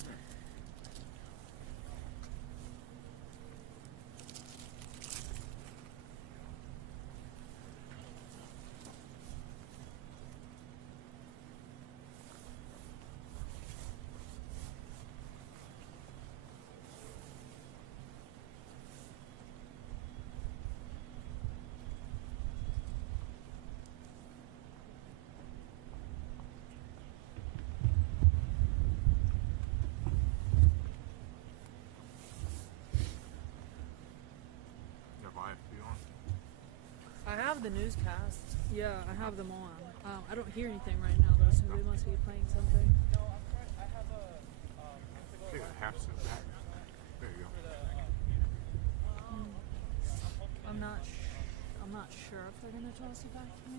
I have the newscasts. Yeah, I have them on. I don't hear anything right now though, so they must be playing something. There you go. I'm not sure if they're gonna toss it back to me.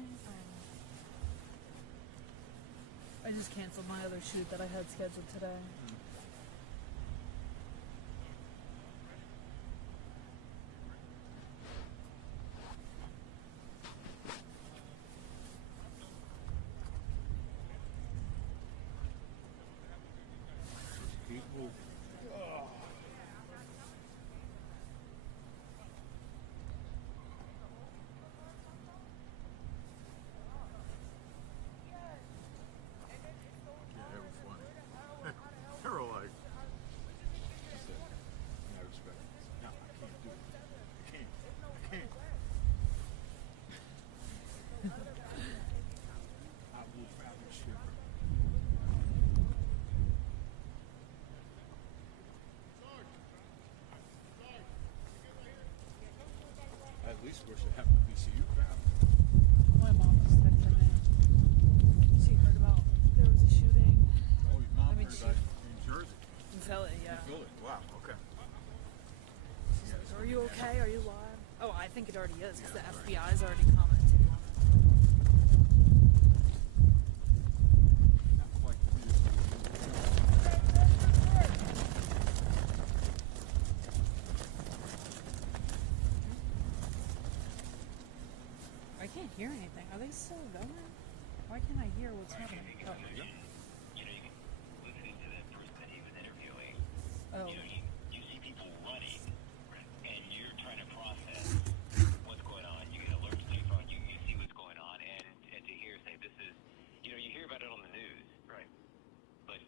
I just canceled my other shoot that I had scheduled today. People. Yeah, that was funny. They're police wish it happened to VCU crowd. My mom was texting me. She heard about there was a shooting. Oh, your mom I mean, heard she- that in Jersey. In Philly, yeah. In Philly. Wow. Okay. She's like, are you okay? Are you live? Oh, I think it already is because the FBI's already commenting on it. Not quite the news. I can't hear anything. Are they still going? Why can't I hear what's happening? Oh. Listening to that person that he was interviewing, Oh. you see people running, and you're trying to process what's going on. You get alerts to your phone, you see what's going on, and to hear say this is, you hear about it on the news, right? But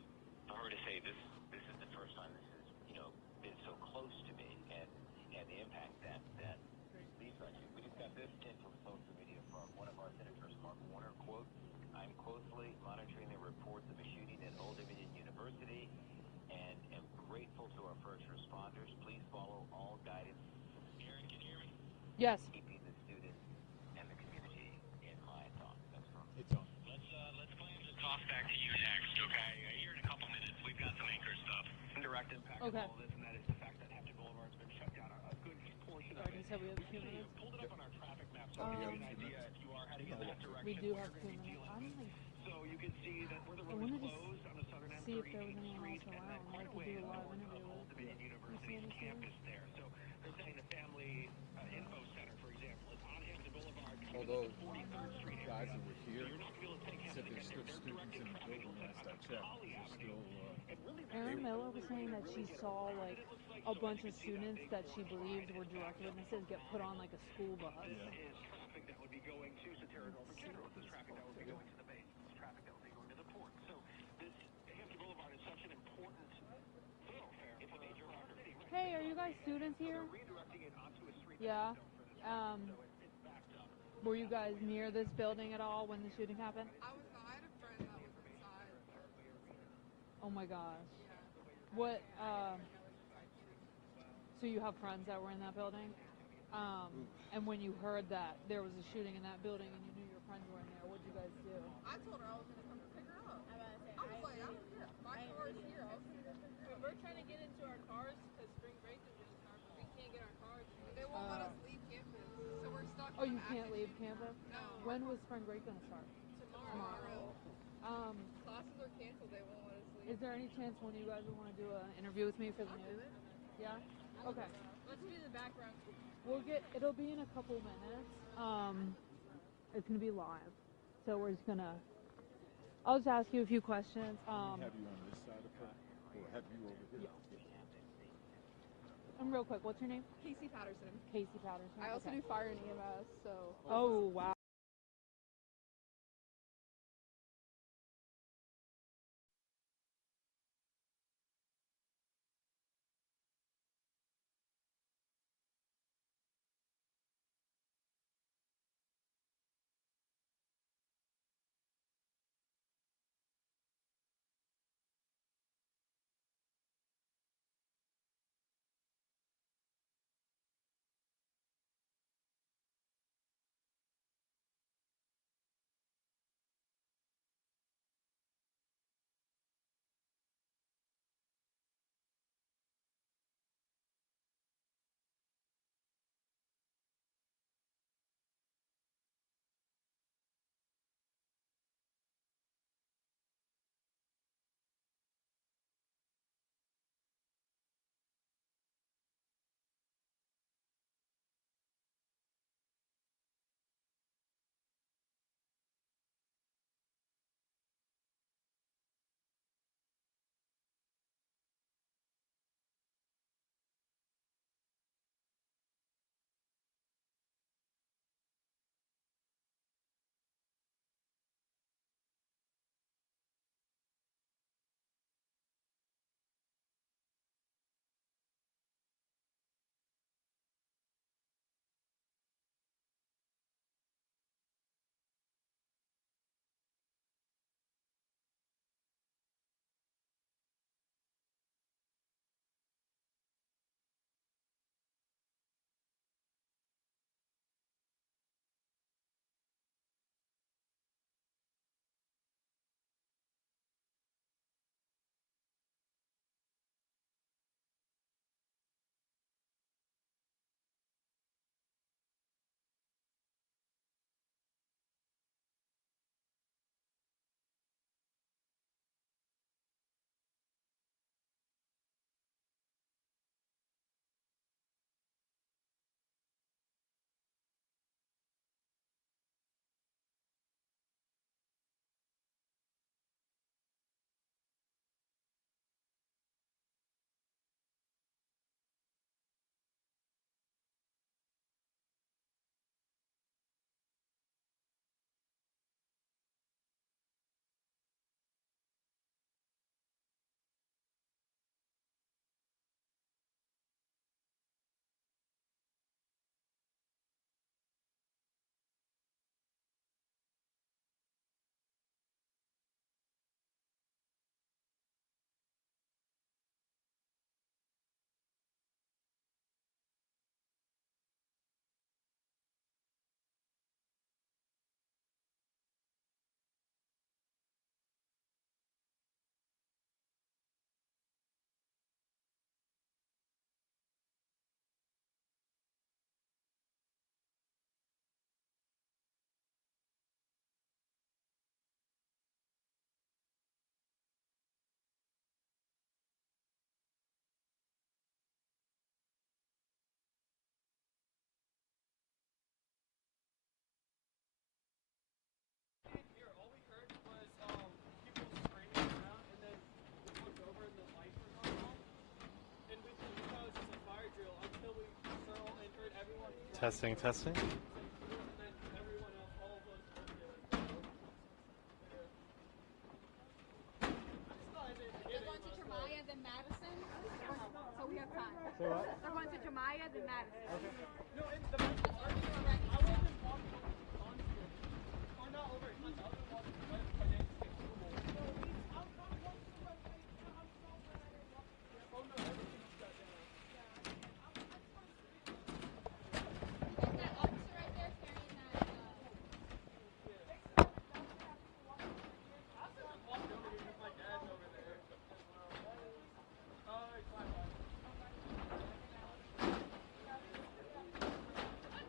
for her to say this is the first time this has, been so close to me, and the impact that leaves on you. We just got this in from social media from one of our senators, Mark Warner, quote, I'm closely monitoring the reports of a shooting at Old Dominion University and am grateful to our first responders. Please follow all guidance. Aaron, can you hear me? Yes. Keeping the students and the community in my thoughts. That's from. It's on. Let's plan to toss back to you next, okay? Here in a couple minutes, we've got some anchor stuff. Indirect impact Okay. of all this, and that is the fact that Hampton Boulevard's been shut down a good portion of Sorry, it. you said we have a few minutes? Pulled it up on our traffic map, so to give you an idea, if you are heading in that direction, We do we're have 2 gonna be minutes. dealing I'm with. like, So you can see that where the I road wanted is to closed on the southern end, see if there was 38th anyone Street, else and then around quite that a I could do ways a live north interview of Old with. Dominion You see University's any campus there. So they're saying the family info center, for example, is on Hampton Boulevard, coming Although into the 43rd Street area. guys that were here You're not gonna be able to take said Hampton to there's get there. still They're students in directing the traffic building looks last like I on checked. Holly There's Avenue. still And really, Aaron that's Miller was really saying where that they she really get saw around like it, it looks like. a So bunch as you of can see, that students big that she orange believed line were is direct backed up witnesses from get put on like a school bus. This is traffic that would be going to Sotero Norfolk General. This is traffic that would be going to the base. This is traffic that would be going to the port. So this Hampton Boulevard is such an important thoroughfare. It's a major artery. Hey, are you guys students here? They're redirecting it onto a street Yeah. that's built for this. So it's backed up. Were you guys near this building at all when the shooting happened? I was not. I had a friend that was inside. Oh my gosh. What? So you have friends that were in that building? And when you heard that there was a shooting in that building and you knew your friends were in there, what'd you guys do? I told her I was gonna come to pick her up. I was like, I don't care. My car is here. I was gonna go pick her up. We're trying to get into our cars because spring break is gonna start, but we can't get our cars. They won't let us leave campus, so we're stuck. Oh, you can't leave campus? No. When was spring break gonna start? Tomorrow. Um, Classes are canceled. They won't let us leave. is there any chance one of you guys would want to do an interview with me for the news? Yeah? Okay. Let's do the background. It'll be in a couple minutes. It's gonna be live. So we're just gonna, I'll just ask you a few questions. have you on this side of her, or have you over here? And real quick, what's your name? Casey Patterson. Casey Patterson. I also Okay. do fire and EMS, so. Oh, wow. Testing, testing. They're going to Jemiah, then Madison. So we have time. Say what? They're going to Jemiah, then Madison. Okay. No, it's the Madison already. I wasn't walking on it. Or not over it. I was walking on it. Oh no, everything's shut down. There's that officer right there carrying that. I just walked over here because my dad's over there as well. Oh, it's fine. I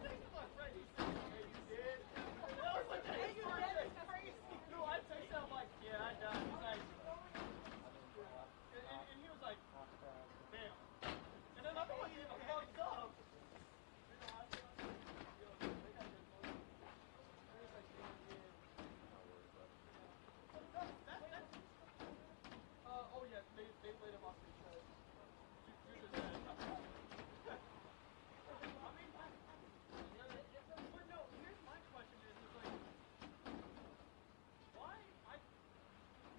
texted my friend. He said, "Hey, you did?" And I was like, "Hey, you did? That's crazy." No, I texted him like, "Yeah, I died." He's like, and he was like, "Damn." And then I thought he was fucked up. Oh yeah, they laid him off the show. Due to that. I mean, but no, here's my question is like, why? Like,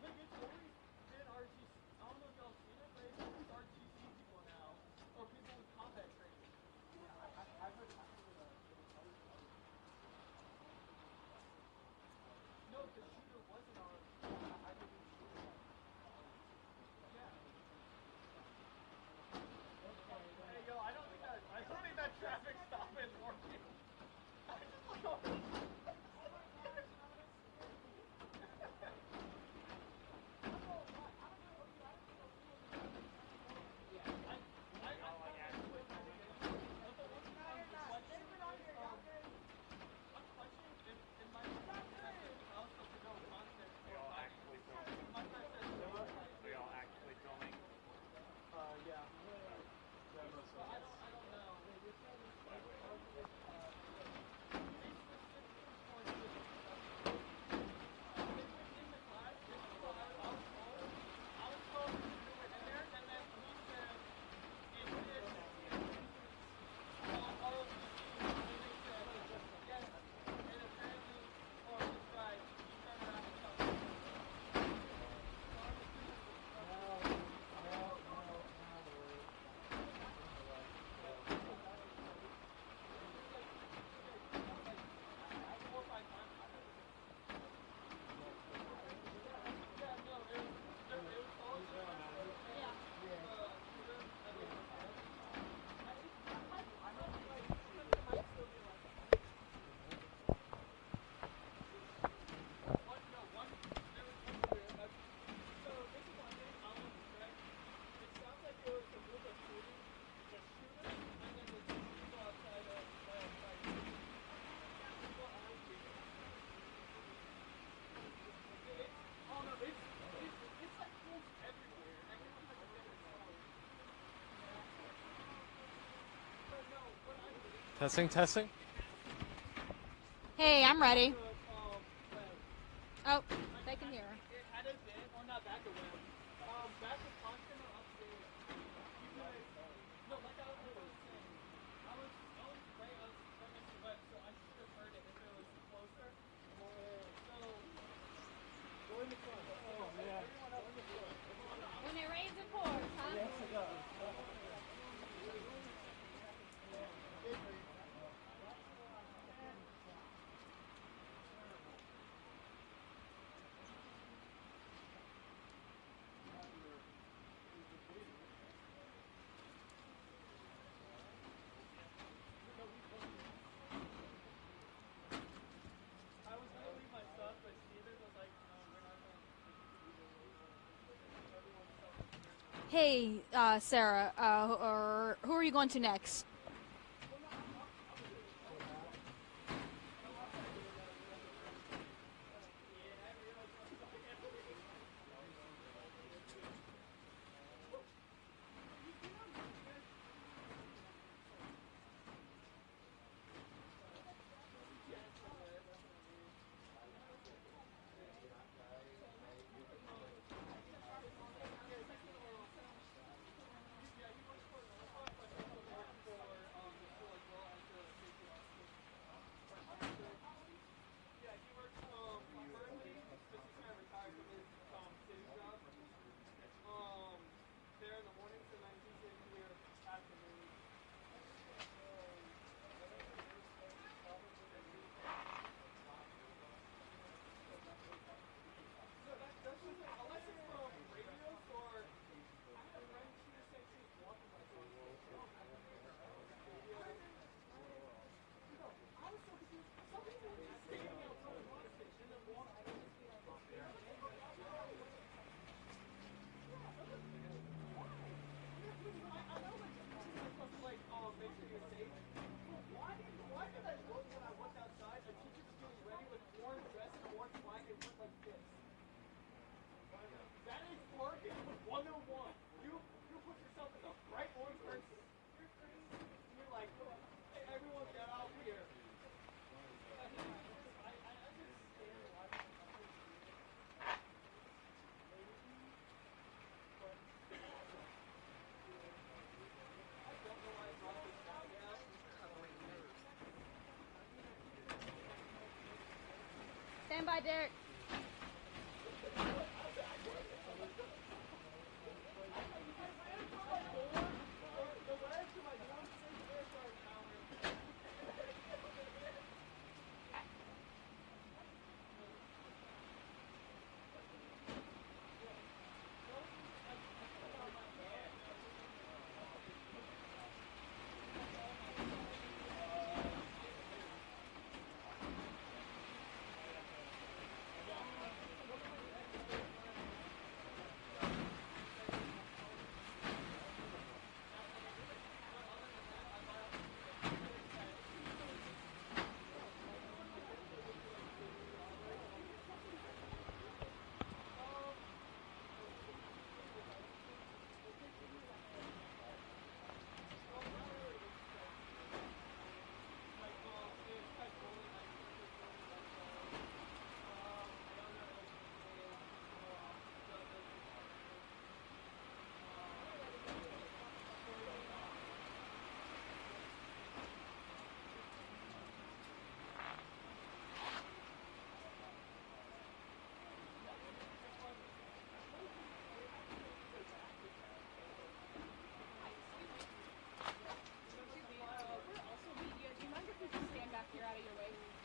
it's always been RTC. I don't know if y'all seen it, but it's always RTC people now, or people with combat training. I've heard that. No, the shooter wasn't on. I think the shooter was. Yeah. Hey, yo, I don't think that traffic stop is working. I just like. Testing, testing. Hey, I'm ready. Oh, they can hear. Had it been, or not back to web. Back to constant or upstairs. You guys, no, like I was saying, I was right next to web, so I should have heard it if it was closer. So, go in the front. Oh, yeah. When it rains, it pours, huh? Yes, it does. Hey, Sarah, or who are you going to next? by, Derek.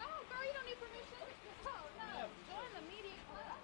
Oh, girl, you don't need permission. Oh, no. Join the media club.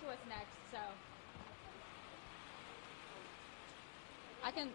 to what's next, so I can.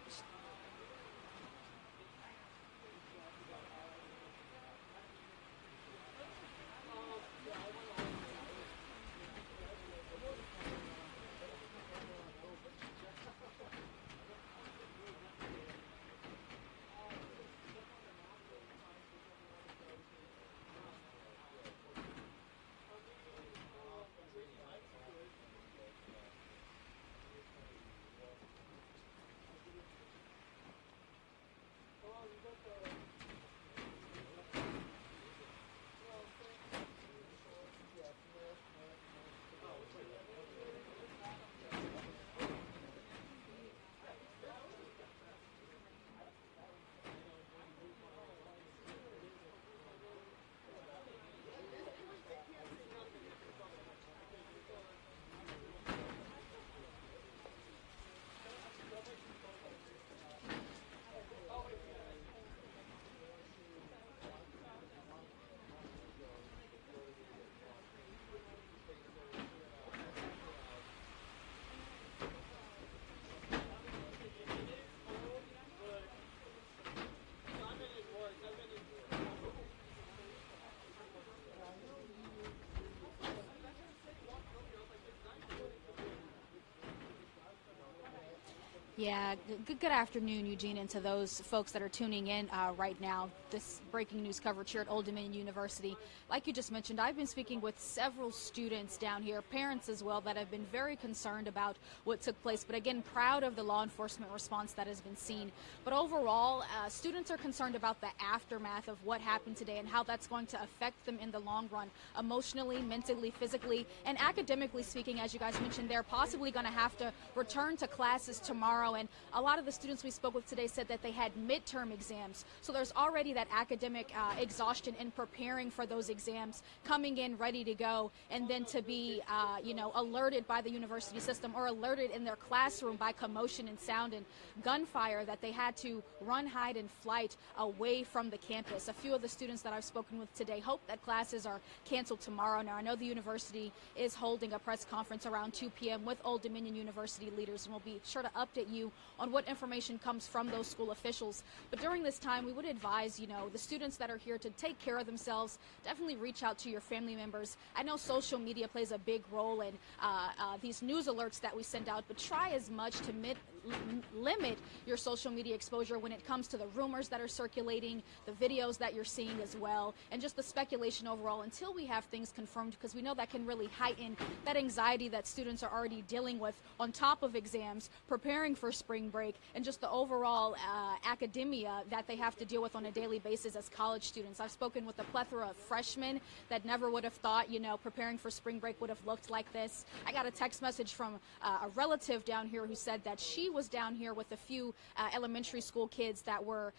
Yeah, good afternoon, Eugene, and to those folks that are tuning in right now. This breaking news coverage here at Old Dominion University. Like you just mentioned, I've been speaking with several students down here, parents as well, that have been very concerned about what took place, but again, proud of the law enforcement response that has been seen. But overall, students are concerned about the aftermath of what happened today and how that's going to affect them in the long run, emotionally, mentally, physically, and academically speaking. As you guys mentioned, they're possibly going to have to return to classes tomorrow. And a lot of the students we spoke with today said that they had midterm exams. So there's already that academic exhaustion in preparing for those exams, coming in ready to go, and then to be, alerted by the university system or alerted in their classroom by commotion and sound and gunfire that they had to run, hide, and flight away from the campus. A few of the students that I've spoken with today hope that classes are canceled tomorrow. Now, I know the university is holding a press conference around 2 p.m. with Old Dominion University leaders, and we'll be sure to update you on what information comes from those school officials. But during this time, we would advise, the students that are here to take care of themselves. Definitely reach out to your family members. I know social media plays a big role in these news alerts that we send out, but try as much to limit your social media exposure when it comes to the rumors that are circulating, the videos that you're seeing as well, and just the speculation overall until we have things confirmed, because we know that can really heighten that anxiety that students are already dealing with on top of exams, preparing for spring break, and just the overall academia that they have to deal with on a daily basis as college students. I've spoken with a plethora of freshmen that never would have thought, preparing for spring break would have looked like this. I got a text message from a relative down here who said that she was down here with a few elementary school kids that were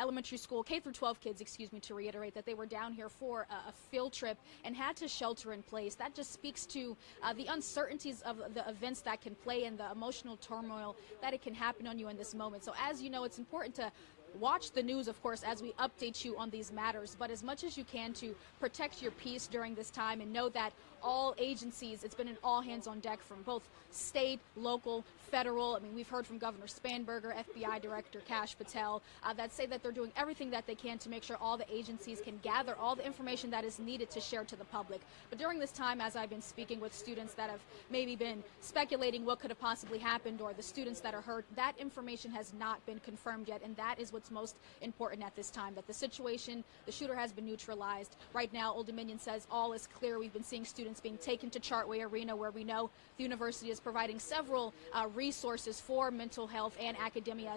elementary school K through 12 kids, to reiterate, that they were down here for a field trip and had to shelter in place. That just speaks to the uncertainties of the events that can play and the emotional turmoil that it can happen on you in this moment. So as you know, it's important to watch the news, of course, as we update you on these matters, but as much as you can to protect your peace during this time, and know that all agencies, it's been an all hands on deck from both state, local, federal. I mean, we've heard from Governor Spanberger, FBI Director Kash Patel, that say that they're doing everything that they can to make sure all the agencies can gather all the information that is needed to share to the public. But during this time, as I've been speaking with students that have maybe been speculating what could have possibly happened, or the students that are hurt, that information has not been confirmed yet, and that is what's most important at this time, that the situation, the shooter has been neutralized. Right now, Old Dominion says all is clear. We've been seeing students being taken to Chartway Arena, where we know the university is providing several resources for mental health and academia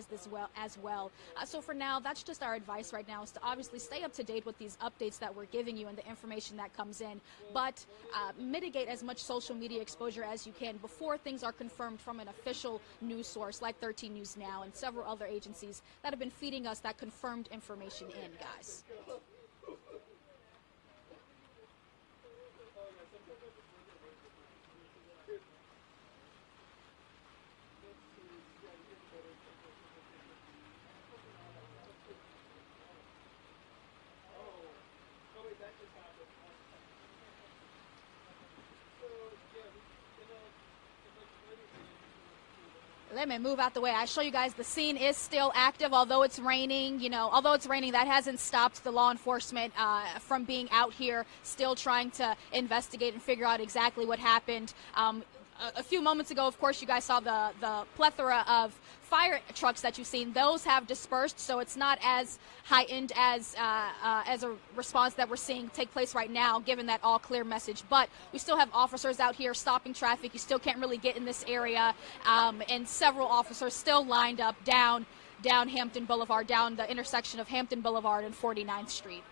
as well. So for now, that's just our advice right now, is to obviously stay up to date with these updates that we're giving you and the information that comes in, but mitigate as much social media exposure as you can before things are confirmed from an official news source like 13 News Now and several other agencies that have been feeding us that confirmed information in, guys. Let me move out the way. I show you guys the scene is still active, although it's raining. Although it's raining, that hasn't stopped the law enforcement from being out here, still trying to investigate and figure out exactly what happened. A few moments ago, of course, you guys saw the plethora of fire trucks that you've seen. Those have dispersed, so it's not as heightened as a response that we're seeing take place right now, given that all clear message. But we still have officers out here stopping traffic. You still can't really get in this area, and several officers still lined up down Hampton Boulevard, down the intersection of Hampton Boulevard and 49th Street.